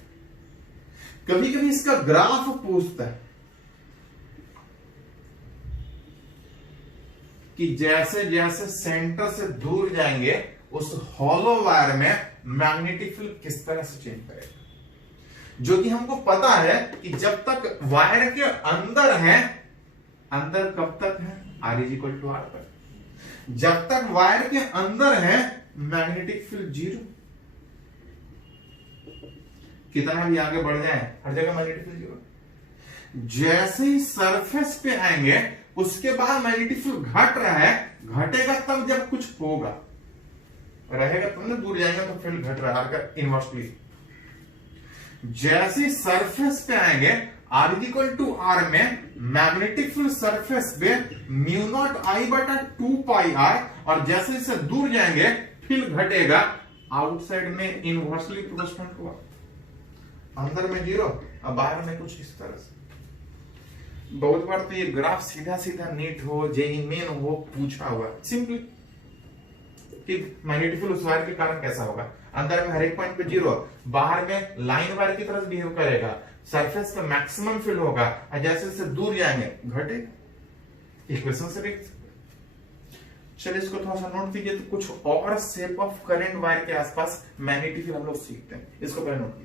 कभी कभी इसका ग्राफ पूछता है कि जैसे जैसे सेंटर से दूर जाएंगे उस हॉलो वायर में मैग्नेटिक फील्ड किस तरह से चेंज करेगा, जो कि हमको पता है कि जब तक वायर के अंदर है, अंदर कब तक है R is equal to R पर, जब तक वायर के अंदर है मैग्नेटिक फील्ड जीरो। कितना भी आगे बढ़ जाए हर जगह मैग्नेटिक फील्ड जीरो। जैसे ही सरफेस पे आएंगे उसके बाद मैग्नेटिक फील्ड घट रहा है, घटेगा तब जब कुछ होगा, रहेगा तब ना, दूर जाएंगे तो फील्ड घट रहा है इनवर्सली। जैसे सरफेस पे आएंगे R is equal to R में मैग्नेटिक फील्ड सरफेस पे म्यू नॉट आई बटा 2 पाई R, और जैसे जैसे दूर जाएंगे फील्ड घटेगा, आउटसाइड में इनवर्सली प्रोपोर्शनल हुआ, अंदर में जीरो और बाहर में कुछ इस तरह से। बहुत बार तो ये ग्राफ सीधा सीधा नीट हो, जेई मेन हो, पूछा हुआ सिंपली कि मैग्नेटिक फील्ड उस वायर के कारण कैसा होगा, अंदर में हर एक पॉइंट पे जीरो, बाहर में लाइन वायर की तरह से बिहेव करेगा, सरफेस पे मैक्सिमम फील्ड होगा, और जैसे जैसे दूर जाएंगे घटेगा। इक्वेशन से देख सकते। चलिए इसको थोड़ा सा नोट कीजिए। तो कुछ और शेप ऑफ करंट वायर के आसपास मैग्नेटिक फील्ड हम लोग सीखते हैं, इसको पहले नोट कीजिए।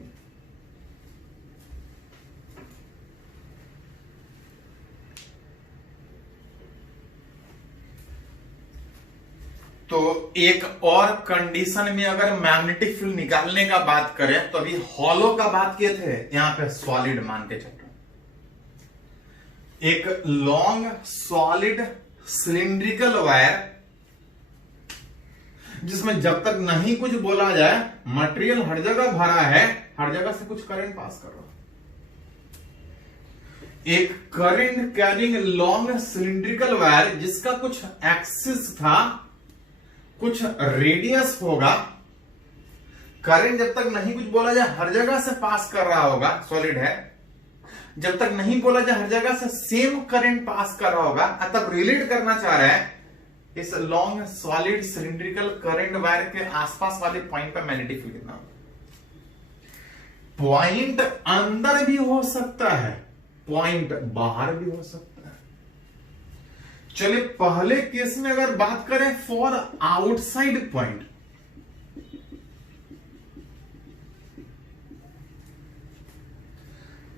तो एक और कंडीशन में अगर मैग्नेटिक फील्ड निकालने का बात करें तो अभी हॉलो का बात किए थे, यहां पे सॉलिड मान के चलो। एक लॉन्ग सॉलिड सिलिंड्रिकल वायर जिसमें जब तक नहीं कुछ बोला जाए मटेरियल हर जगह भरा है, हर जगह से कुछ करंट पास कर रहा है। एक current carrying long cylindrical wire जिसका कुछ एक्सिस था, कुछ रेडियस होगा, करंट जब तक नहीं कुछ बोला जाए हर जगह से पास कर रहा होगा, सॉलिड है। जब तक नहीं बोला जाए हर जगह से सेम करंट पास कर रहा होगा, तब रिलेट करना चाह रहा है इस long solid cylindrical current wire के आसपास वाले पॉइंट पर मैग्नेटिक फील्ड कितना होगा। पॉइंट अंदर भी हो सकता है, पॉइंट बाहर भी हो सकता है। चलिए पहले केस में अगर बात करें फॉर आउटसाइड पॉइंट,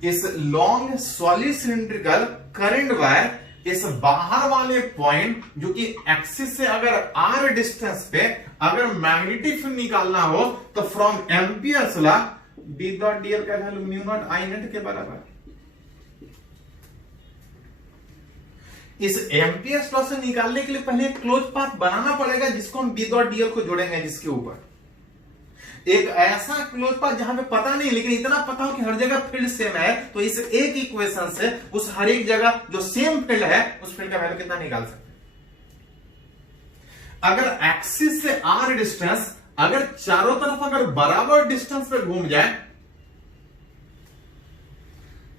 इस long solid cylindrical current wire इस बाहर वाले पॉइंट जो कि एक्सिस से अगर r डिस्टेंस पे अगर मैग्नेटिक फील्ड निकालना हो तो from Ampere's law B dot dl का value mu not I net के बराबर। इस एम्पियर्स लॉ से निकालने के लिए पहले एक क्लोज पाथ बनाना पड़ेगा जिसको हम B डॉट dl को जोड़ेंगे, जिसके ऊपर एक ऐसा क्लोज पाथ जहां पे पता नहीं लेकिन इतना पता हो कि हर जगह फील्ड सेम है, तो इस एक इक्वेशन से उस हर एक जगह जो सेम फील्ड है उस फील्ड का वैल्यू कितना निकाल सकते हैं। अगर एक्सिस से r डिस्टेंस अगर चारों तरफ अगर बराबर डिस्टेंस पे घूम जाए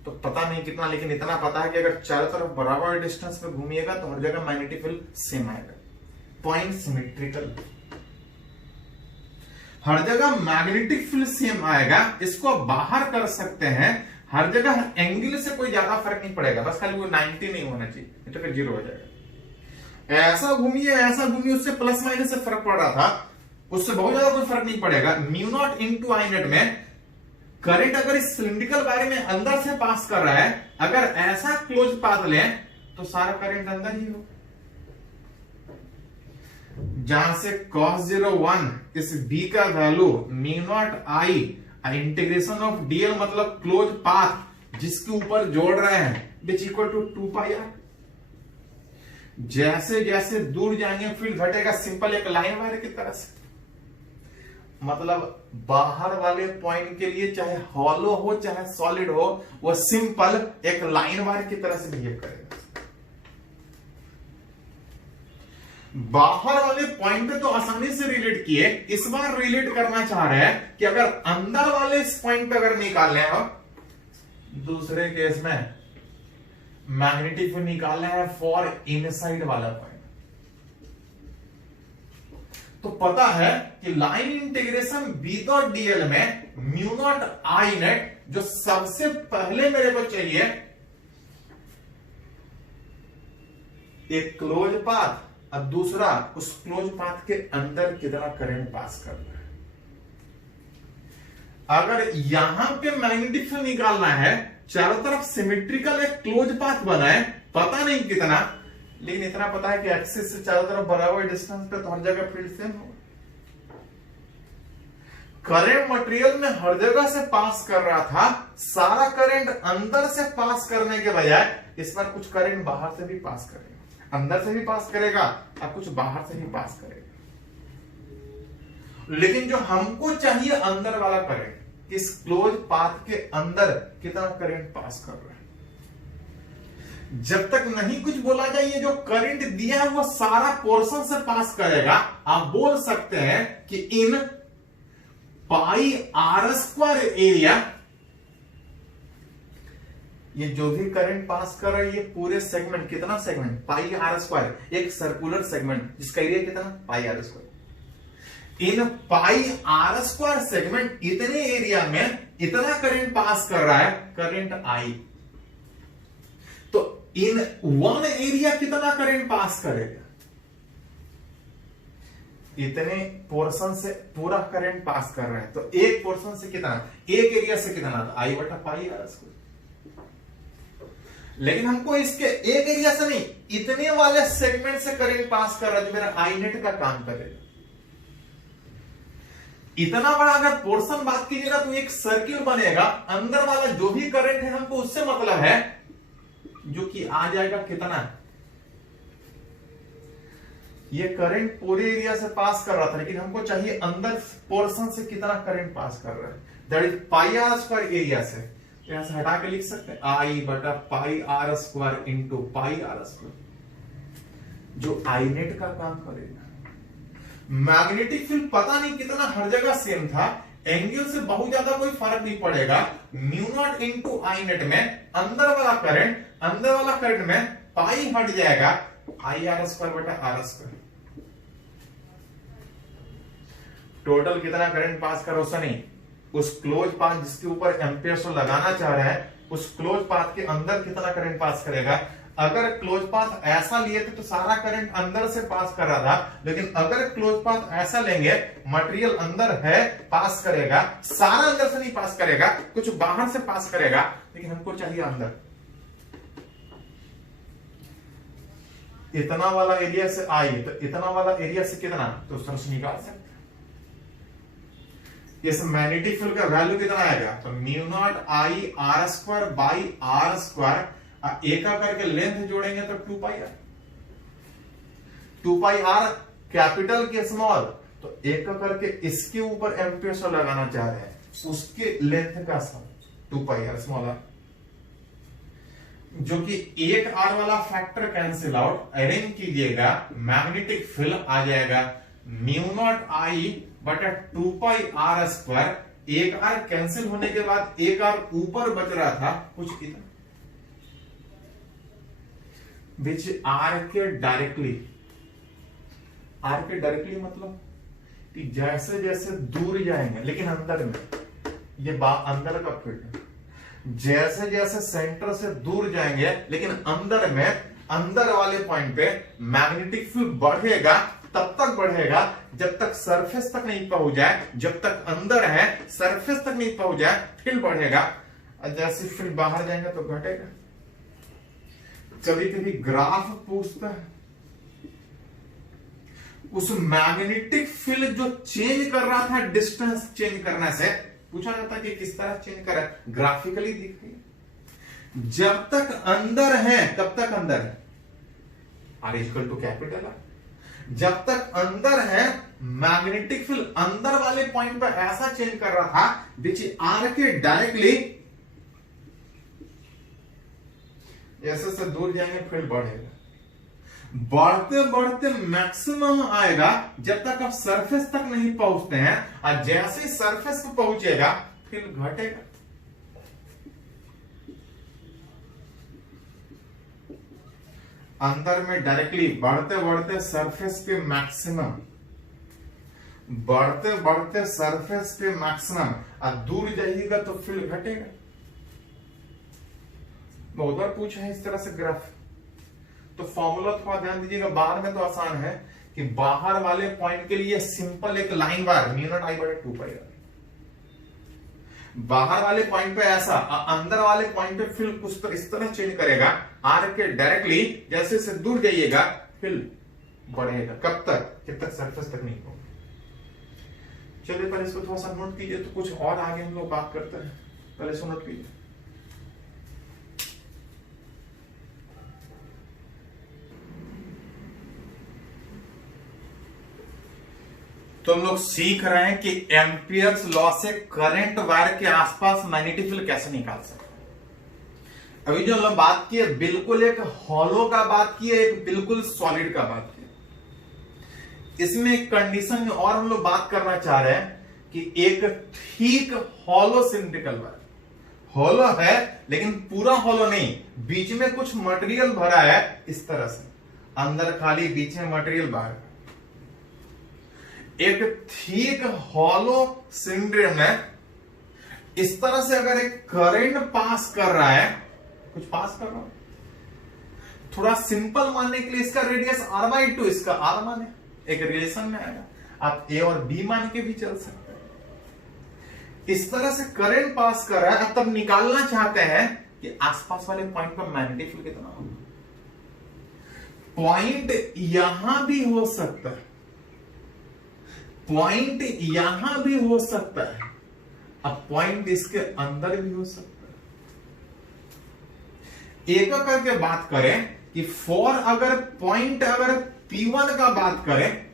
तो पता नहीं कितना, लेकिन इतना पता है कि अगर चारों तरफ बराबर डिस्टेंस पे घूमिएगा तो हर जगह मैग्नेटिक फील्ड सेम आएगा, पॉइंट सिमेट्रिकल, हर जगह मैग्नेटिक फील्ड सेम आएगा। इसको बाहर कर सकते हैं, हर जगह एंगल से कोई ज्यादा फर्क नहीं पड़ेगा, बस खाली वो 90 नहीं होना चाहिए तो फिर जीरो हो जाएगा। ऐसा घूमिए उससे प्लस माइनस से फर्क पड़ रहा था उससे बहुत ज्यादा कोई फर्क नहीं पड़ेगा। Mu naught into I net में करंट अगर इस सिलिंड्रिकल वायर में अंदर से पास कर रहा है, अगर ऐसा क्लोज पाथ लें तो सारा करंट अंदर ही हो। जहां से cos 01 इस b का value mu naught I integration of dl मतलब क्लोज पाथ जिसके ऊपर जोड़ रहे हैं which equal to 2 pi R. जैसे जैसे दूर जाएंगे फील्ड घटेगा, सिंपल एक लाइन वायर की तरह से। मतलब बाहर वाले पॉइंट के लिए चाहे हॉलो हो चाहे सॉलिड हो, वो सिंपल एक लाइन वायर की तरह से बिहेव करेगा। बाहर वाले पॉइंट पे तो आसानी से रिलेट किए, इस बार रिलेट करना चाह रहे हैं कि अगर अंदर वाले इस पॉइंट पे अगर निकालने हैं, दूसरे केस में मैग्नेटिक फील्ड निकालना है फॉर इनसाइड वाला पॉइंट। तो पता है कि line integration B dot dl में म्यू नॉट आई नेट, जो सबसे पहले मेरे को चाहिए एक क्लोज पाथ, और दूसरा उस क्लोज पाथ के अंदर कितना करंट पास कर रहा है। अगर यहां पे मैग्नेटिक फील्ड निकालना है, चारों तरफ सिमेट्रिकल एक क्लोज पाथ बना है, पता नहीं कितना, लेकिन इतना पता है कि एक्सिस से चारों तरफ बराबर डिस्टेंस पे तो हर जगह फील्ड सेम होगा। करंट मटेरियल में हर जगह से पास कर रहा था, सारा करंट अंदर से पास करने के बजाय इस बार कुछ करंट बाहर से भी पास करेगा, अंदर से भी पास करेगा और कुछ बाहर से भी पास करेगा। लेकिन जो हमको चाहिए अंदर वाला करंट, इस क्लोज पाथ के अंदर कितना करंट पास कर रहा है। जब तक नहीं कुछ बोला जाए, ये जो करंट दिया है वो सारा पोर्शन से पास करेगा। आप बोल सकते हैं कि इन पाई आर स्क्वायर एरिया, ये जो भी करंट पास कर रहा है, ये पूरे सेगमेंट, कितना सेगमेंट पाई आर स्क्वायर, एक सर्कुलर सेगमेंट जिसका एरिया कितना पाई आर स्क्वायर। इन पाई आर स्क्वायर सेगमेंट इतने एरिया में इतना करंट पास कर रहा है, करंट आई। तो इन वन एरिया कितना करंट पास करेगा, इतने पोर्शन से पूरा करंट पास कर रहा है। तो एक पोर्शन से कितना, एक एरिया से कितना, आई बटा पाई आर स्क्वायर। लेकिन हमको इसके एक एरिया से नहीं, इतने वाले सेगमेंट से करंट पास कर रहा है जो मेरा आई नेट का काम करेगा। इतना बड़ा अगर पोर्शन बात कीजिएगा तो एक सर्किल बनेगा, अंदर वाला जो भी करंट है हमको उससे मतलब है, जो कि आ जाएगा कितना, ये करंट पूरे एरिया से पास कर रहा था, लेकिन हमको चाहिए अंदर पोर्शन से कितना करंट पास कर रहा है, that is pi are square area से। तो यहां से हटा के लिख सकते हैं आई बटा pi are square into pi are square, जो आई नेट का काम करेगा। मैग्नेटिक फील्ड पता नहीं कितना हर जगह सेम था, एंगल से बहुत ज्यादा कोई फर्क नहीं पड़ेगा। Mu naught into I net में अंदर वाला करंट में पाई हट जाएगा, आई आर स्क्वायर बटा आर स्क्वायर। टोटल कितना करंट पास करो सनी, उस क्लोज पाथ जिसके ऊपर एम्पियर लॉ लगाना चाह रहे हैं, उस क्लोज पाथ के अंदर कितना करंट पास करेगा। अगर क्लोज पाथ ऐसा लिए थे तो सारा करंट अंदर से पास कर रहा था, लेकिन अगर क्लोज पाथ ऐसा लेंगे, मटेरियल अंदर है पास करेगा, सारा अंदर से नहीं पास करेगा, कुछ बाहर से पास करेगा, लेकिन हमको चाहिए अंदर। इतना वाला एरिया से आई, तो इतना वाला एरिया से कितना, तो उससे निकाल सकते। इस मैग्नेटिक फील्ड का वैल्यू कितना आएगा, तो mu naught I R square by are square, एक करके लेंथ जोड़ेंगे तो 2 pi R, 2 pi R capital के स्मॉल, तो एक करके इसके ऊपर एम्पियर लॉ लगाना चाह रहे हैं, उसके लेंथ का सम 2 पाई आर स्मॉल आर, जो कि एक आर वाला फैक्टर कैंसिल आउट, अरेंज कीजिएगा, मैग्नेटिक फील्ड आ जाएगा म्यू नॉट आई बटा 2 पाई आर स्क्वायर। एक आर कैंसिल होने के बाद एक आर ऊपर बच रहा था कुछ इतना, विच आर के डायरेक्टली मतलब कि जैसे जैसे दूर जाएंगे, लेकिन अंदर में ये अंदर का फील्ड है, जैसे जैसे सेंटर से दूर जाएंगे लेकिन अंदर में, अंदर वाले पॉइंट पे मैग्नेटिक फील्ड बढ़ेगा, तब तक बढ़ेगा जब तक सरफेस तक नहीं पहुंच जाए, जब तक अंदर है सरफेस तक नहीं पहुंच जाए फिर बढ़ेगा, और जैसे फिर बाहर जाएंगे तो घटेगा। कभी कभी ग्राफ पूछता है, उस मैग्नेटिक फील्ड जो चेंज कर रहा था डिस्टेंस चेंज करने से, पूछा जाता कि किस तरह चेंज कर रहा है, ग्राफिकली दिखाइए। जब तक अंदर है तब तक अंदर है, R equal to capital R. जब तक अंदर है मैग्नेटिक फील्ड अंदर वाले पॉइंट पर ऐसा चेंज कर रहा था विच आर के डायरेक्टली, ऐसे से दूर जाएंगे फिर बढ़ेगा, बढ़ते बढ़ते मैक्सिमम आएगा जब तक आप सरफेस तक नहीं पहुंचते हैं, और जैसे सरफेस पर पहुंचेगा फिर घटेगा। अंदर में डायरेक्टली बढ़ते बढ़ते सरफेस पे मैक्सिमम, बढ़ते बढ़ते सरफेस पे मैक्सिमम, और दूर जाइएगा तो फिर घटेगा। बहुत बार पूछा है इस तरह से ग्राफ, तो फॉर्मूला थोड़ा ध्यान दीजिएगा। बाहर में तो आसान है कि बाहर वाले पॉइंट के लिए सिंपल एक लाइन बार म्यू नॉट आई बटे 2 पाई आर, बाहर वाले पॉइंट पे ऐसा, अंदर वाले पॉइंट पे फिर कुछ तो इस तरह चेंज करेगा आर के डायरेक्टली, जैसे से दूर जाइएगा फिर बढ़ेगा। कब तक? जब तक सरफेस तक नहीं पहुंचे। चलिए पहले इसको थोड़ा सा नोट कीजिए, तो कुछ और आगे हम लोग बात करते हैं। पहले इसको नोट कीजिए। तो हम लोग सीख रहे हैं कि एम्पियर्स लॉ से करंट वायर के आसपास मैग्नेटिक फील्ड कैसे निकाल सकते हैं। अभी जो हम लोग बात की है बिल्कुल एक हॉलो का बात की है, एक बिल्कुल सॉलिड का बात की है। इसमें एक कंडीशन में और हम लोग बात करना चाह रहे हैं कि एक ठीक हॉलो सिलिंड्रिकल वायर, हॉलो है लेकिन पूरा हॉलो नहीं, बीच में कुछ मटेरियल भरा है इस तरह से, अंदर खाली बीच में मटेरियल बाहर। एक ठीक हॉलो सिलेंडर में इस तरह से अगर एक करंट पास कर रहा है, कुछ पास कर रहा है, थोड़ा सिंपल मानने के लिए इसका रेडियस r/2, इसका r माने एक रिलेशन में आएगा, आप a और b मान के भी चल सकते हैं। इस तरह से करंट पास कर रहा है, अब तब निकालना चाहते हैं कि आसपास वाले पॉइंट पर मैग्नेटिक फील्ड कितना होगा। पॉइंट यहां भी हो सकता है, पॉइंट यहां भी हो सकता है, अब पॉइंट इसके अंदर भी हो सकता है। एक करके बात करें कि फॉर अगर पॉइंट अगर P1 का बात करें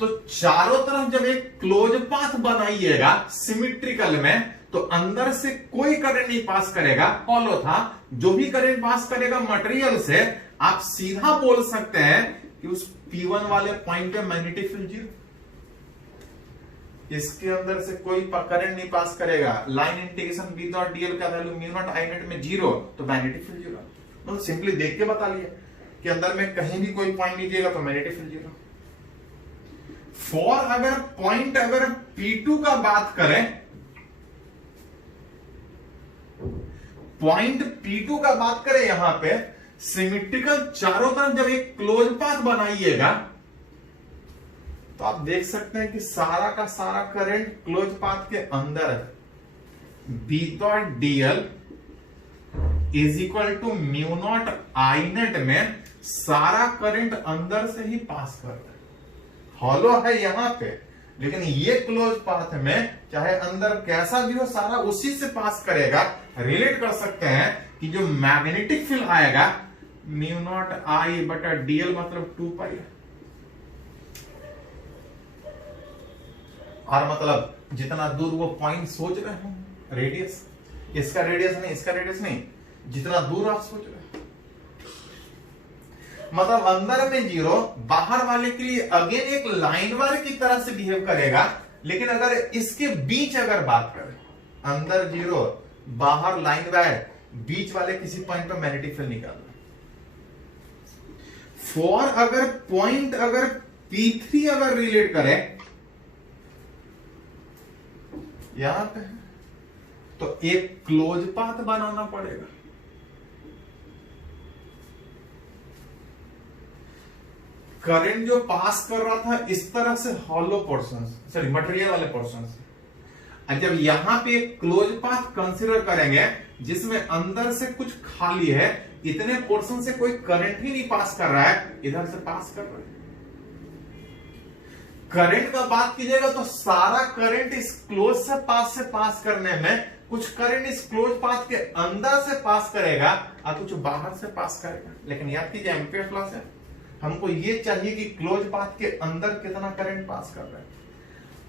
तो चारों तरफ जब एक क्लोज पाथ बनाइएगा सिमिट्रिकल में, तो अंदर से कोई करंट नहीं पास करेगा, हॉलो था, जो भी करंट पास करेगा मटेरियल से, आप सीधा बोल सकते हैं कि उस P1 वाले पॉइंट पे मैग्नेटिक फील्ड 0, इसके अंदर से कोई करंट नहीं पास करेगा, line integration b dot dl का value mu naught I net में 0, तो मैग्नेटिक फील्ड 0। मतलब सिंपली देख के बता लिया कि अंदर में कहीं भी कोई पॉइंट लीजिएगा तो मैग्नेटिक फील्ड 0। फॉर अगर पॉइंट अगर P2 का बात करें, पॉइंट P2 का बात करें, यहां पे सिमिट्रिकल चारों तरफ जब एक क्लोज पाथ बनाइएगा तो आप देख सकते हैं कि सारा का सारा करंट क्लोज पाथ के अंदर है। b dot dl is equal to mu naught I net में सारा करंट अंदर से ही पास कर रहा है। हॉलो है यहां पे, लेकिन ये क्लोज पाथ में चाहे अंदर कैसा भी हो सारा उसी से पास करेगा। रिलेट कर सकते हैं कि जो मैग्नेटिक फील्ड आएगा म्यू नॉट आई बटा dl मतलब 2 पाई, और मतलब जितना दूर वो पॉइंट सोच रहे हैं रेडियस, इसका रेडियस नहीं, इसका रेडियस नहीं, जितना दूर आप सोच रहे हैं, मतलब अंदर में 0, बाहर वाले के लिए अगेन एक लाइन वायर की तरह से बिहेव करेगा। लेकिन अगर इसके बीच अगर बात करें, अंदर 0 बाहर लाइन वायर, बीच वाले किसी पॉइंट पर मैग्नेटिक फील्ड निकालना। फॉर अगर पॉइंट अगर P3 अगर रिलेट करें यहां पे, तो एक क्लोज पाथ बनाना पड़ेगा। करंट जो पास कर रहा था इस तरह से हॉलो पोर्शन, सॉरी मटेरियल वाले पोर्शन से, जब यहां पे एक क्लोज पाथ कंसीडर करेंगे जिसमें अंदर से कुछ खाली है, इतने पोर्शन से कोई करंट ही नहीं पास कर रहा है, इधर से पास कर रहा है। करंट का बात कीजिएगा तो सारा करंट इस क्लोज से पास करने में कुछ करंट इस क्लोज पाथ के अंदर से पास करेगा और कुछ बाहर से पास करेगा। लेकिन याद कीजिए एम्पियर लॉ से हमको ये चाहिए कि क्लोज पाथ के अंदर कितना करंट पास कर रहा है।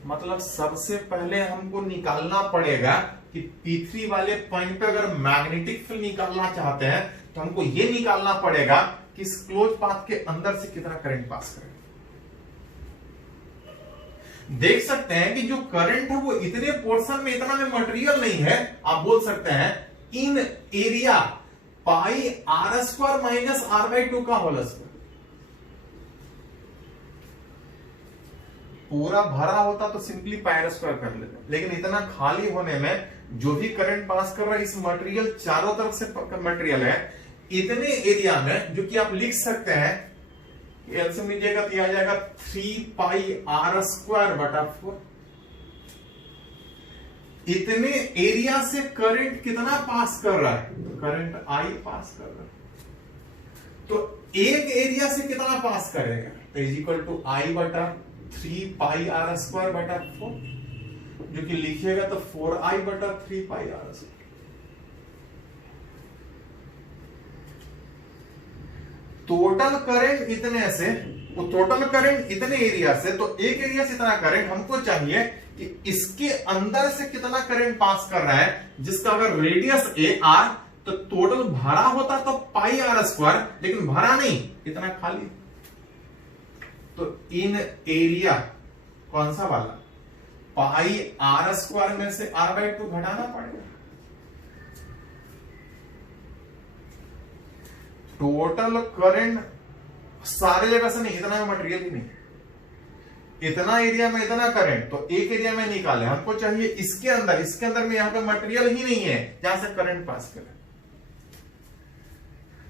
मतलब सबसे पहले हमको निकालना पड़ेगा कि P3 वाले पॉइंट पे अगर मैग्नेटिक फील्ड निकालना चाहते हैं तो हमको ये निकालना पड़ेगा कि इस क्लोज पाथ के अंदर से कितना करंट पास करेगा। देख सकते हैं कि जो करंट है वो इतने पोर्शन में, इतना में मटेरियल नहीं है। आप बोल सकते हैं इन area pi are square minus r by two का होल स्क्वायर। पूरा भरा होता तो सिंपली पाई स्क्वायर कर लेते, लेकिन इतना खाली होने में जो भी करंट पास कर रहा है इस मटेरियल, चारों तरफ से मटेरियल है, इतने एरिया में, जो कि आप लिख सकते हैं एलसीएम लीजिएगा तो आ जाएगा 3 पाई आर स्क्वायर बटा 4। इतने एरिया से करंट कितना पास कर रहा है? तो करंट आई पास कर रहा है। तो एक एरिया से कितना पास करेगा? तो इज इक्वल टू आई बटा 3 पाई आर स्क्वायर बटा 4, जो कि लिखिएगा तो 4i बटा 3 पाई आर स्क्वायर। टोटल करंट इतने से, वो टोटल करंट इतने एरिया से, तो एक एरिया से इतना करंट हमको चाहिए कि इसके अंदर से कितना करंट पास कर रहा है, जिसका अगर रेडियस ए आर, तो टोटल भरा होता तो पाई आर स्क्वायर, लेकिन भरा नहीं, इतना खाली। तो इन एरिया कौन सा वाला, पाई आर स्क्वायर में से आर बाई 2 घटाना पड़ेगा। टोटल करंट सारे जगह से नहीं, इतना मटेरियल ही नहीं, इतना एरिया में इतना करंट, तो एक एरिया में निकाले, हमको चाहिए इसके अंदर में यहां पे मटेरियल ही नहीं है जहां से करंट पास करे।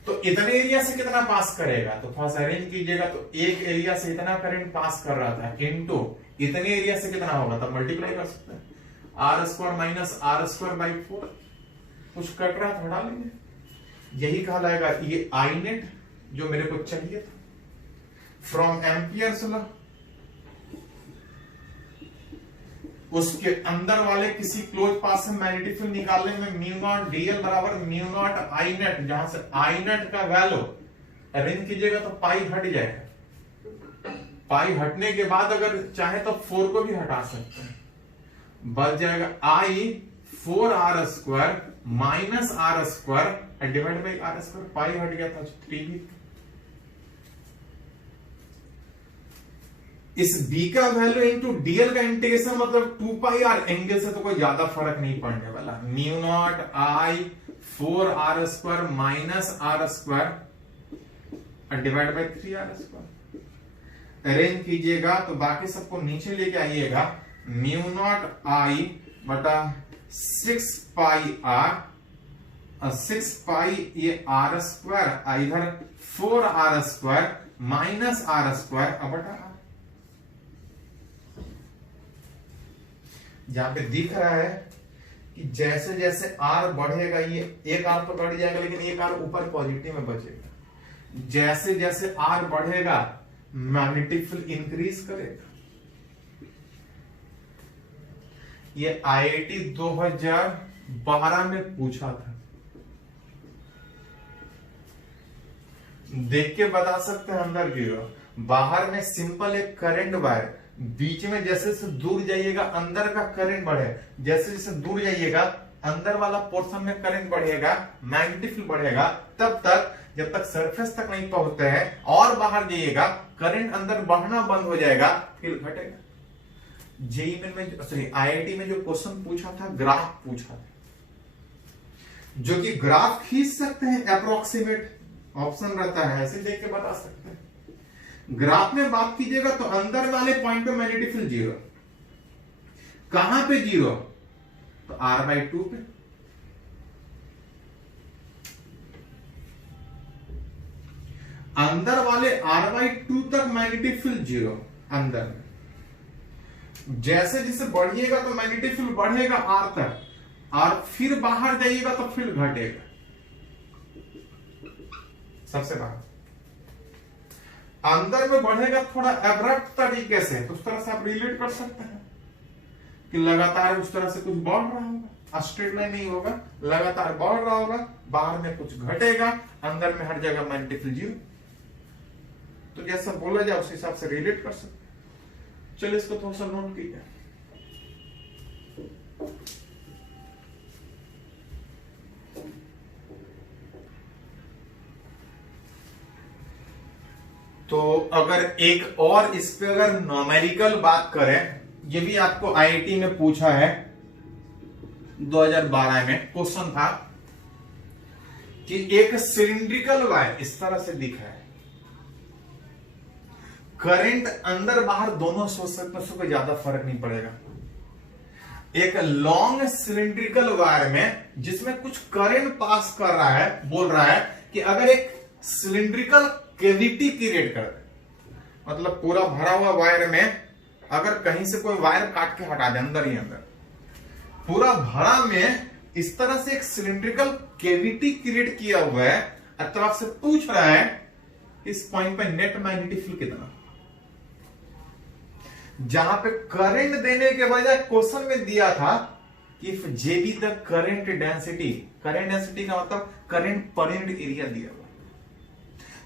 तो इतने एरिया से कितना पास करेगा, तो थोड़ा सा अरेंज कीजिएगा, तो एक एरिया से इतना करंट पास कर रहा था इनटू इतने एरिया से कितना होगा, तब मल्टीप्लाई कर सकते हैं, R square minus are square by 4, कुछ कट रहा था हटा लेंगे, यही कहलाएगा ये आई नेट जो मेरे को चाहिए था फ्रॉम एम्पियर्स लॉ। उसके अंदर वाले किसी क्लोज पाथ से मैग्नेटिक फील्ड निकालने में म्यू नॉट डीएल बराबर म्यू नॉट आई नेट, जहां से आई नेट का वैल्यू अरेंज कीजिएगा तो पाई हट जाएगा। पाई हटने के बाद अगर चाहे तो 4 को भी हटा सकते हैं, बच जाएगा I 4r square minus are square divide by are square. Pi हट गया था 3 भी। इस b का वैल्यू इनटू dl का इंटीग्रेशन मतलब 2 पाई आर, एंगल से तो कोई ज्यादा फर्क नहीं पड़ने वाला। Mu naught I 4r square minus are square divide by 3r square. Arrange कीजिएगा तो बाकी सबको नीचे लेके आइएगा, म्यू नॉट आई बटा 6 पाई आर, 6 पाई ये आर स्क्वायर, इधर 4r square minus are square बटा आर। जहां पे दिख रहा है कि जैसे जैसे आर बढ़ेगा, ये एक आर तो बढ़ जाएगा लेकिन एक आर ऊपर पॉजिटिव में बचेगा। जैसे जैसे आर बढ़ेगा मैग्नेटिक फील्ड इंक्रीज करेगा। ये आईआईटी 2012 में पूछा था, देख के बता सकते हैं। अंदर की बाहर में सिंपल एक करंट वायर, बीच में जैसे जैसे दूर जाइएगा अंदर का करंट बढ़े, जैसे जैसे दूर जाइएगा अंदर वाला पोर्शन में करंट बढ़ेगा, मैग्नेटिक फील्ड बढ़ेगा, तब तक जब तक सरफेस तक नहीं पहुंचते हैं और बाहर जाइएगा करंट अंदर बढ़ना बंद हो जाएगा, फील्ड घटेगा। जेईई में सॉरी आईआईटी में जो क्वेश्चन पूछा था, ग्राफ पूछा था, जो कि ग्राफ खींच सकते हैं, अप्रोक्सीमेट ऑप्शन रहता है, ऐसे देख के बता सकते हैं। ग्राफ में बात कीजिएगा तो अंदर वाले पॉइंट पे मैग्नेटिक फील्ड 0, कहां पे 0, तो r बाई 2 पे। अंदर वाले r/2 तक मैग्नेटिक फील्ड 0 अंदर में। जैसे जैसे बढ़िएगा तो मैग्नेटिक फील्ड बढ़ेगा r तक और फिर बाहर जाइएगा तो फील्ड घटेगा। सबसे बाहर अंदर में बढ़ेगा थोड़ा एब्रप्ट तरीके से, तो उस तरह से आप रिलेट कर सकते हैं कि लगातार उस तरह से कुछ बढ़ रहा होगा, स्ट्रेट लाइन नहीं होगा, लगातार बढ़ रहा होगा, बाहर में कुछ घटेगा, अंदर में हर जगह मैग्नेटिक फील्ड 0। तो जैसा बोला जाए उस हिसाब से रिलेट कर सकते। चलिए इसको थोड़ा सा नोट कीजिए। तो अगर एक और इस पे अगर नॉमेरिकल बात करें, ये भी आपको आईआईटी में पूछा है 2012 में क्वेश्चन था कि एक सिलिंड्रिकल वायर इस तरह से दिखा है, करंट अंदर बाहर दोनों सोर्स में ज्यादा फर्क नहीं पड़ेगा। एक लॉन्ग सिलिंड्रिकल वायर में जिसमें कुछ करंट पास कर रहा है, बोल रहा है कि अगर एक सिलिंड्रिकल कैविटी क्रिएट कर दे, मतलब पूरा भरा हुआ वायर में अगर कहीं से कोई वायर काट के हटा दे, अंदर ही अंदर पूरा भरा में इस तरह से एक सिलिंड्रिकल कैविटी क्रिएट किया हुआ है, तो आपसे पूछ रहा है इस पॉइंट पे नेट मैग्नेटिक फील्ड कितना। जहां पे करंट देने के बजाय क्वेश्चन में दिया था if J be the current density, current density का मतलब करंट पर यूनिट एरिया दिया हुआ,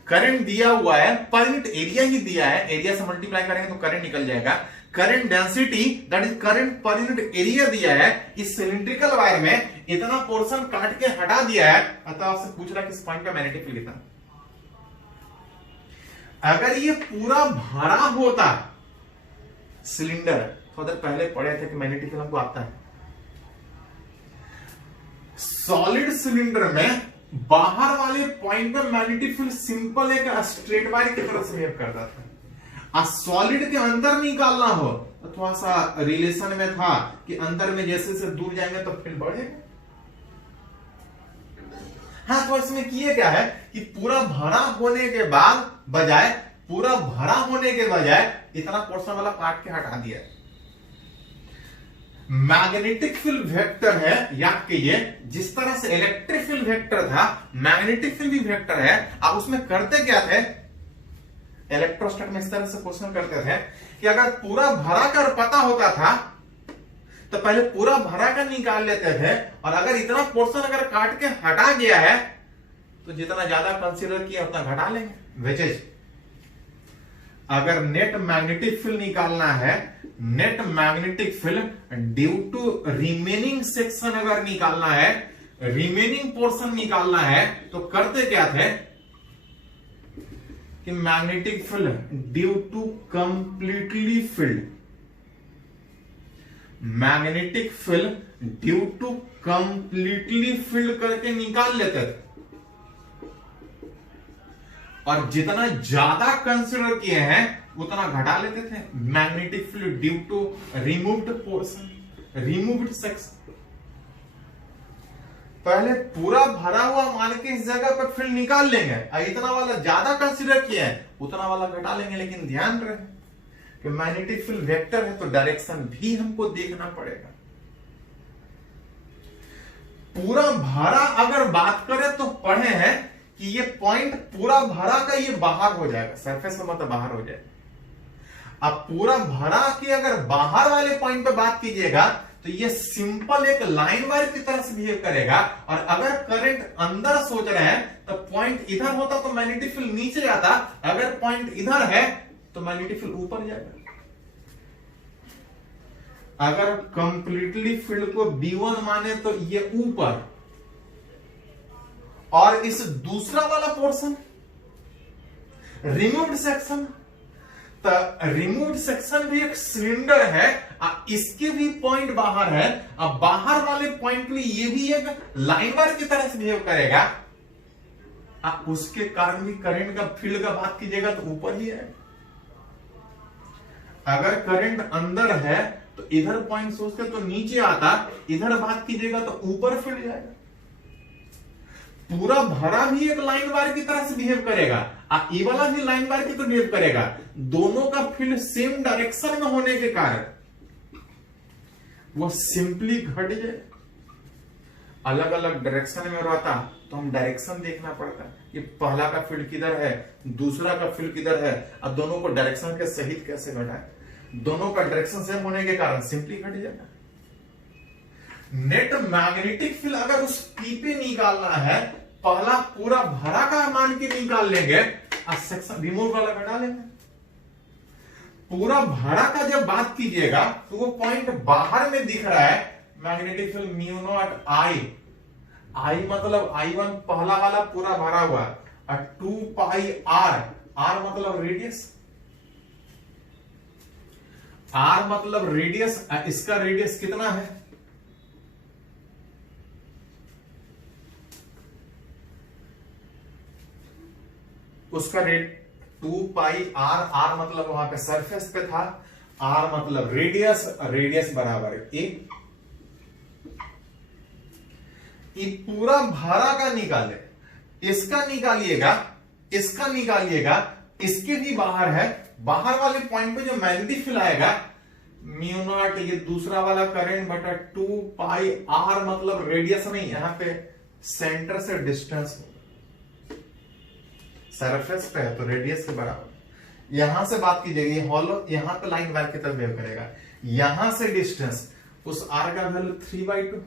करंट दिया हुआ है, पर यूनिट एरिया ही दिया है, एरिया से मल्टीप्लाई करेंगे तो करंट निकल जाएगा। Current density that is current per unit area दिया है, इस सिलिंड्रिकल वायर में इतना पोर्शन काट के हटा दिया है, अतः आपसे पूछ रहा है किस पॉइंट का मैग्नेटिक फील्ड कितना। अगर ये पूरा भरा होता सिलेंडर, थोड़ा देर पहले पढ़े थे कि मैग्नेटिक फील्ड हमको आता है, सॉलिड सिलेंडर में बाहर वाले पॉइंट पे मैग्नेटिक फील्ड सिंपल एक स्ट्रेट वायर की तरह से बिहेव करता था। सॉलिड के अंदर निकालना हो तो थोड़ा सा रिलेशन में था कि अंदर में जैसे जैसे दूर जाएंगे तो फील्ड बढ़ेगा। हाँ, तो इसमें किए क्या है कि पूरा भरा होने के बाद बजाय, पूरा भरा होने के बजाय इतना पोर्शन वाला काट के हटा दिया। मैग्नेटिक फील्ड वेक्टर है, याद कीजिए, जिस तरह से इलेक्ट्रिक फील्ड वेक्टर था, मैग्नेटिक फील्ड भी वेक्टर है। आप उसमें करते क्या थे, इलेक्ट्रोस्टैट में इस तरह से क्वेश्चन करते थे कि अगर पूरा भरा कर पता होता था तो पहले पूरा भरा कर निकाल लेते थे, और अगर इतना पोर्शन अगर काट के हटा गया है तो जितना ज्यादा कंसीडर किया उतना घटा लेंगे। वेजेज अगर नेट मैग्नेटिक फील्ड निकालना है, net magnetic field due to remaining section अगर निकालना है, रिमेनिंग पोर्शन निकालना है, तो करते क्या थे कि magnetic field due to completely field, magnetic field due to completely field करके निकाल लेते थे, और जितना ज्यादा कंसीडर किए हैं उतना घटा लेते थे। Magnetic field due to removed portion, removed section. पहले पूरा भरा हुआ मान के इस जगह पर फील्ड निकाल लेंगे, और इतना वाला ज्यादा कंसीडर किया है उतना वाला घटा लेंगे। लेकिन ध्यान रहे कि मैग्नेटिक फील्ड वेक्टर है तो डायरेक्शन भी हमको देखना पड़ेगा। पूरा भरा अगर बात करें तो पढ़े हैं कि ये पॉइंट पूरा भरा का ये बाहर हो जाएगा, सरफेस में मतलब बाहर हो जाएगा। अब पूरा भरा की अगर बाहर वाले पॉइंट पे बात कीजिएगा तो ये सिंपल एक लाइन वायर की तरह से बिहेव करेगा, और अगर करंट अंदर सोच रहे हैं तो पॉइंट इधर होता तो मैग्नेटिक फील्ड नीचे जाता, अगर पॉइंट इधर है तो मैग्नेटिक फील्ड ऊपर जाएगा। अगर कंप्लीटली फील्ड को B1 माने तो ये ऊपर, और इस दूसरा वाला पोर्शन रिमूव्ड सेक्शन, तो रिमूव्ड सेक्शन भी एक सिलेंडर है, इसके भी पॉइंट बाहर है। अब बाहर वाले पॉइंट के लिए ये भी एक लाइन वायर की तरह से बिहेव करेगा, उसके कारण भी करंट का फील्ड का बात कीजिएगा तो ऊपर ही है। अगर करंट अंदर है तो इधर पॉइंट सोचते तो नीचे आता, इधर बात कीजिएगा तो ऊपर फील्ड जाएगा। पूरा भरा भी एक लाइन वायर की तरह से बिहेव करेगा और ई वाला भी लाइन वायर की तरह बिहेव करेगा। दोनों का फील्ड सेम डायरेक्शन में होने के कारण वो सिंपली घट जाए। अलग अलग डायरेक्शन में रहता तो हम डायरेक्शन देखना पड़ता कि पहला का फील्ड किधर है, दूसरा का फील्ड किधर है, और दोनों को डायरेक्शन के सहित कैसे घटाए। दोनों का डायरेक्शन सेम होने के कारण सिंपली घट जाएगा। नेट मैग्नेटिक फील्ड अगर उस पी पे निकालना है, पहला पूरा भरा का मान के निकाल लेंगे और सेक्शन रिमूव वाला घटा लेंगे। पूरा भरा का जब बात कीजिएगा तो वो पॉइंट बाहर में दिख रहा है, मैग्नेटिक फील्ड म्यू नॉट आई। आई मतलब I1 पहला वाला पूरा भरा हुआ और 2 पाई आर, आर मतलब रेडियस, आर मतलब रेडियस। इसका रेडियस कितना है, उसका रेट 2 पाई आर, आर मतलब वहां पे सरफेस पे था, आर मतलब रेडियस, रेडियस बराबर ए। ये पूरा भरा का निकाले, इसका निकालिएगा, इसका निकालिएगा, इसके भी बाहर है, बाहर वाले पॉइंट पे जो मैग्नेटिक फील्ड आएगा म्यू नॉट, ये दूसरा वाला करंट बटा 2 पाई आर मतलब रेडियस नहीं, यहां पे सेंटर से डिस्टेंस होगा, सरफेस पे है तो रेडियस के बराबर। यहां से बात कीजिएगा, हॉलो यहां पे लाइन वायर की तरफ बिहेव करेगा, यहां से डिस्टेंस उस आर का वैल्यू 3/2।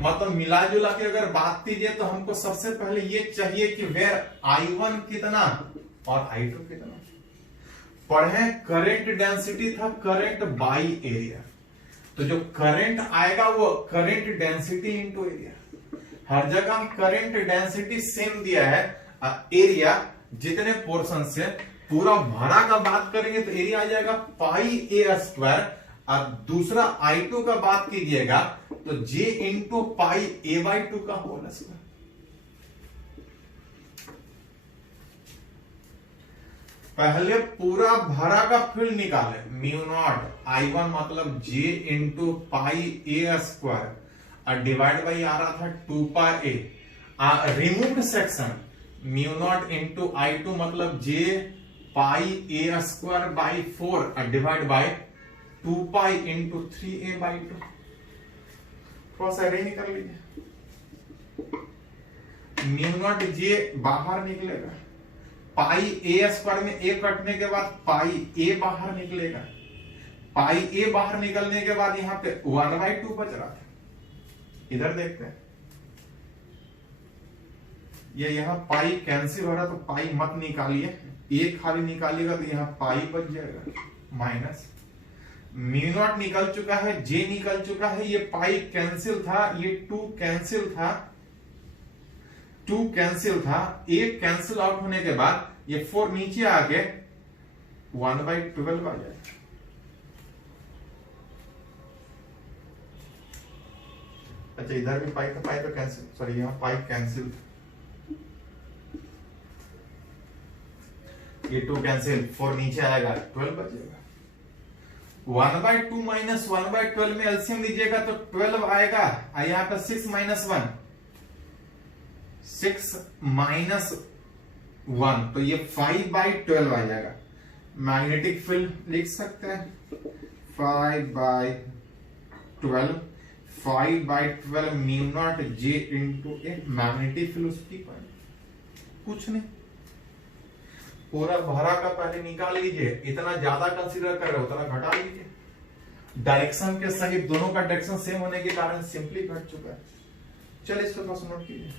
मतलब मिला जुला के अगर बात कीजिए तो हमको सबसे पहले ये चाहिए कि वेयर I1 कितना और I2 कितना। पढ़े करंट डेंसिटी था करंट बाई एरिया, तो जो करंट आएगा वो करंट डेंसिटी इंटू एरिया। हर जगह करंट डेंसिटी सेम दिया है, एरिया जितने पोर्शन से पूरा भरा का बात करेंगे तो एरिया आ जाएगा पाई ए स्क्वायर, और दूसरा I2 का बात कीजिएगा तो J इंटू पाई A/2 का होल स्क्वायर। पहले पूरा भरा का फील्ड निकाले, म्यू नॉट I1 मतलब J into pi a square और डिवाइड बाई आ रहा था 2 pi a. Removed section mu naught into I2 मतलब J pi a square by 4 और divide by 2 pi into 3a/2। थोड़ा सा अरेंज कर लीजिए, म्यू नॉट जे बाहर निकलेगा, पाई ए स्क्वायर में ए कटने के बाद पाई ए बाहर निकलेगा, पाई ए बाहर निकलने के बाद यहां पे 1/2 बच रहा था। इधर देखते हैं, ये यहां पाई कैंसिल हो रहा तो पाई मत निकालिए, ए खाली निकालिएगा तो यहां पाई बच जाएगा माइनस। म्यू नॉट निकल चुका है, जे निकल चुका है, ये पाई कैंसिल था, ये 2 कैंसिल था, 2 कैंसिल था, 1 कैंसिल आउट होने के बाद ये 4 नीचे आके 1/12 आ जाएगा। अच्छा इधर भी पाई था, पाई तो कैंसिल, सॉरी यहां पाई कैंसिल, ये 2 कैंसिल, 4 नीचे आएगा, 12 बचेगा। 1/2 माइनस 1/12 में एलसीएम लीजिएगा तो 12 आएगा, यहाँ पे 6 माइनस 1, 6 माइनस 1 तो ये 5/12 आ जाएगा। मैग्नेटिक फील्ड लिख सकते हैं 5/12, 5/12 म्यू नॉट जे इंटू ए। मैग्नेटिक फील्ड उसकी कुछ नहीं, पूरा भरा का पहले निकाल लीजिए, इतना ज्यादा कंसीडर कर रहे हो उतना घटा लीजिए। डायरेक्शन के सहित दोनों का डायरेक्शन सेम होने के कारण सिंपली घट चुका है। चलिए इसको थोड़ा नोट कीजिए।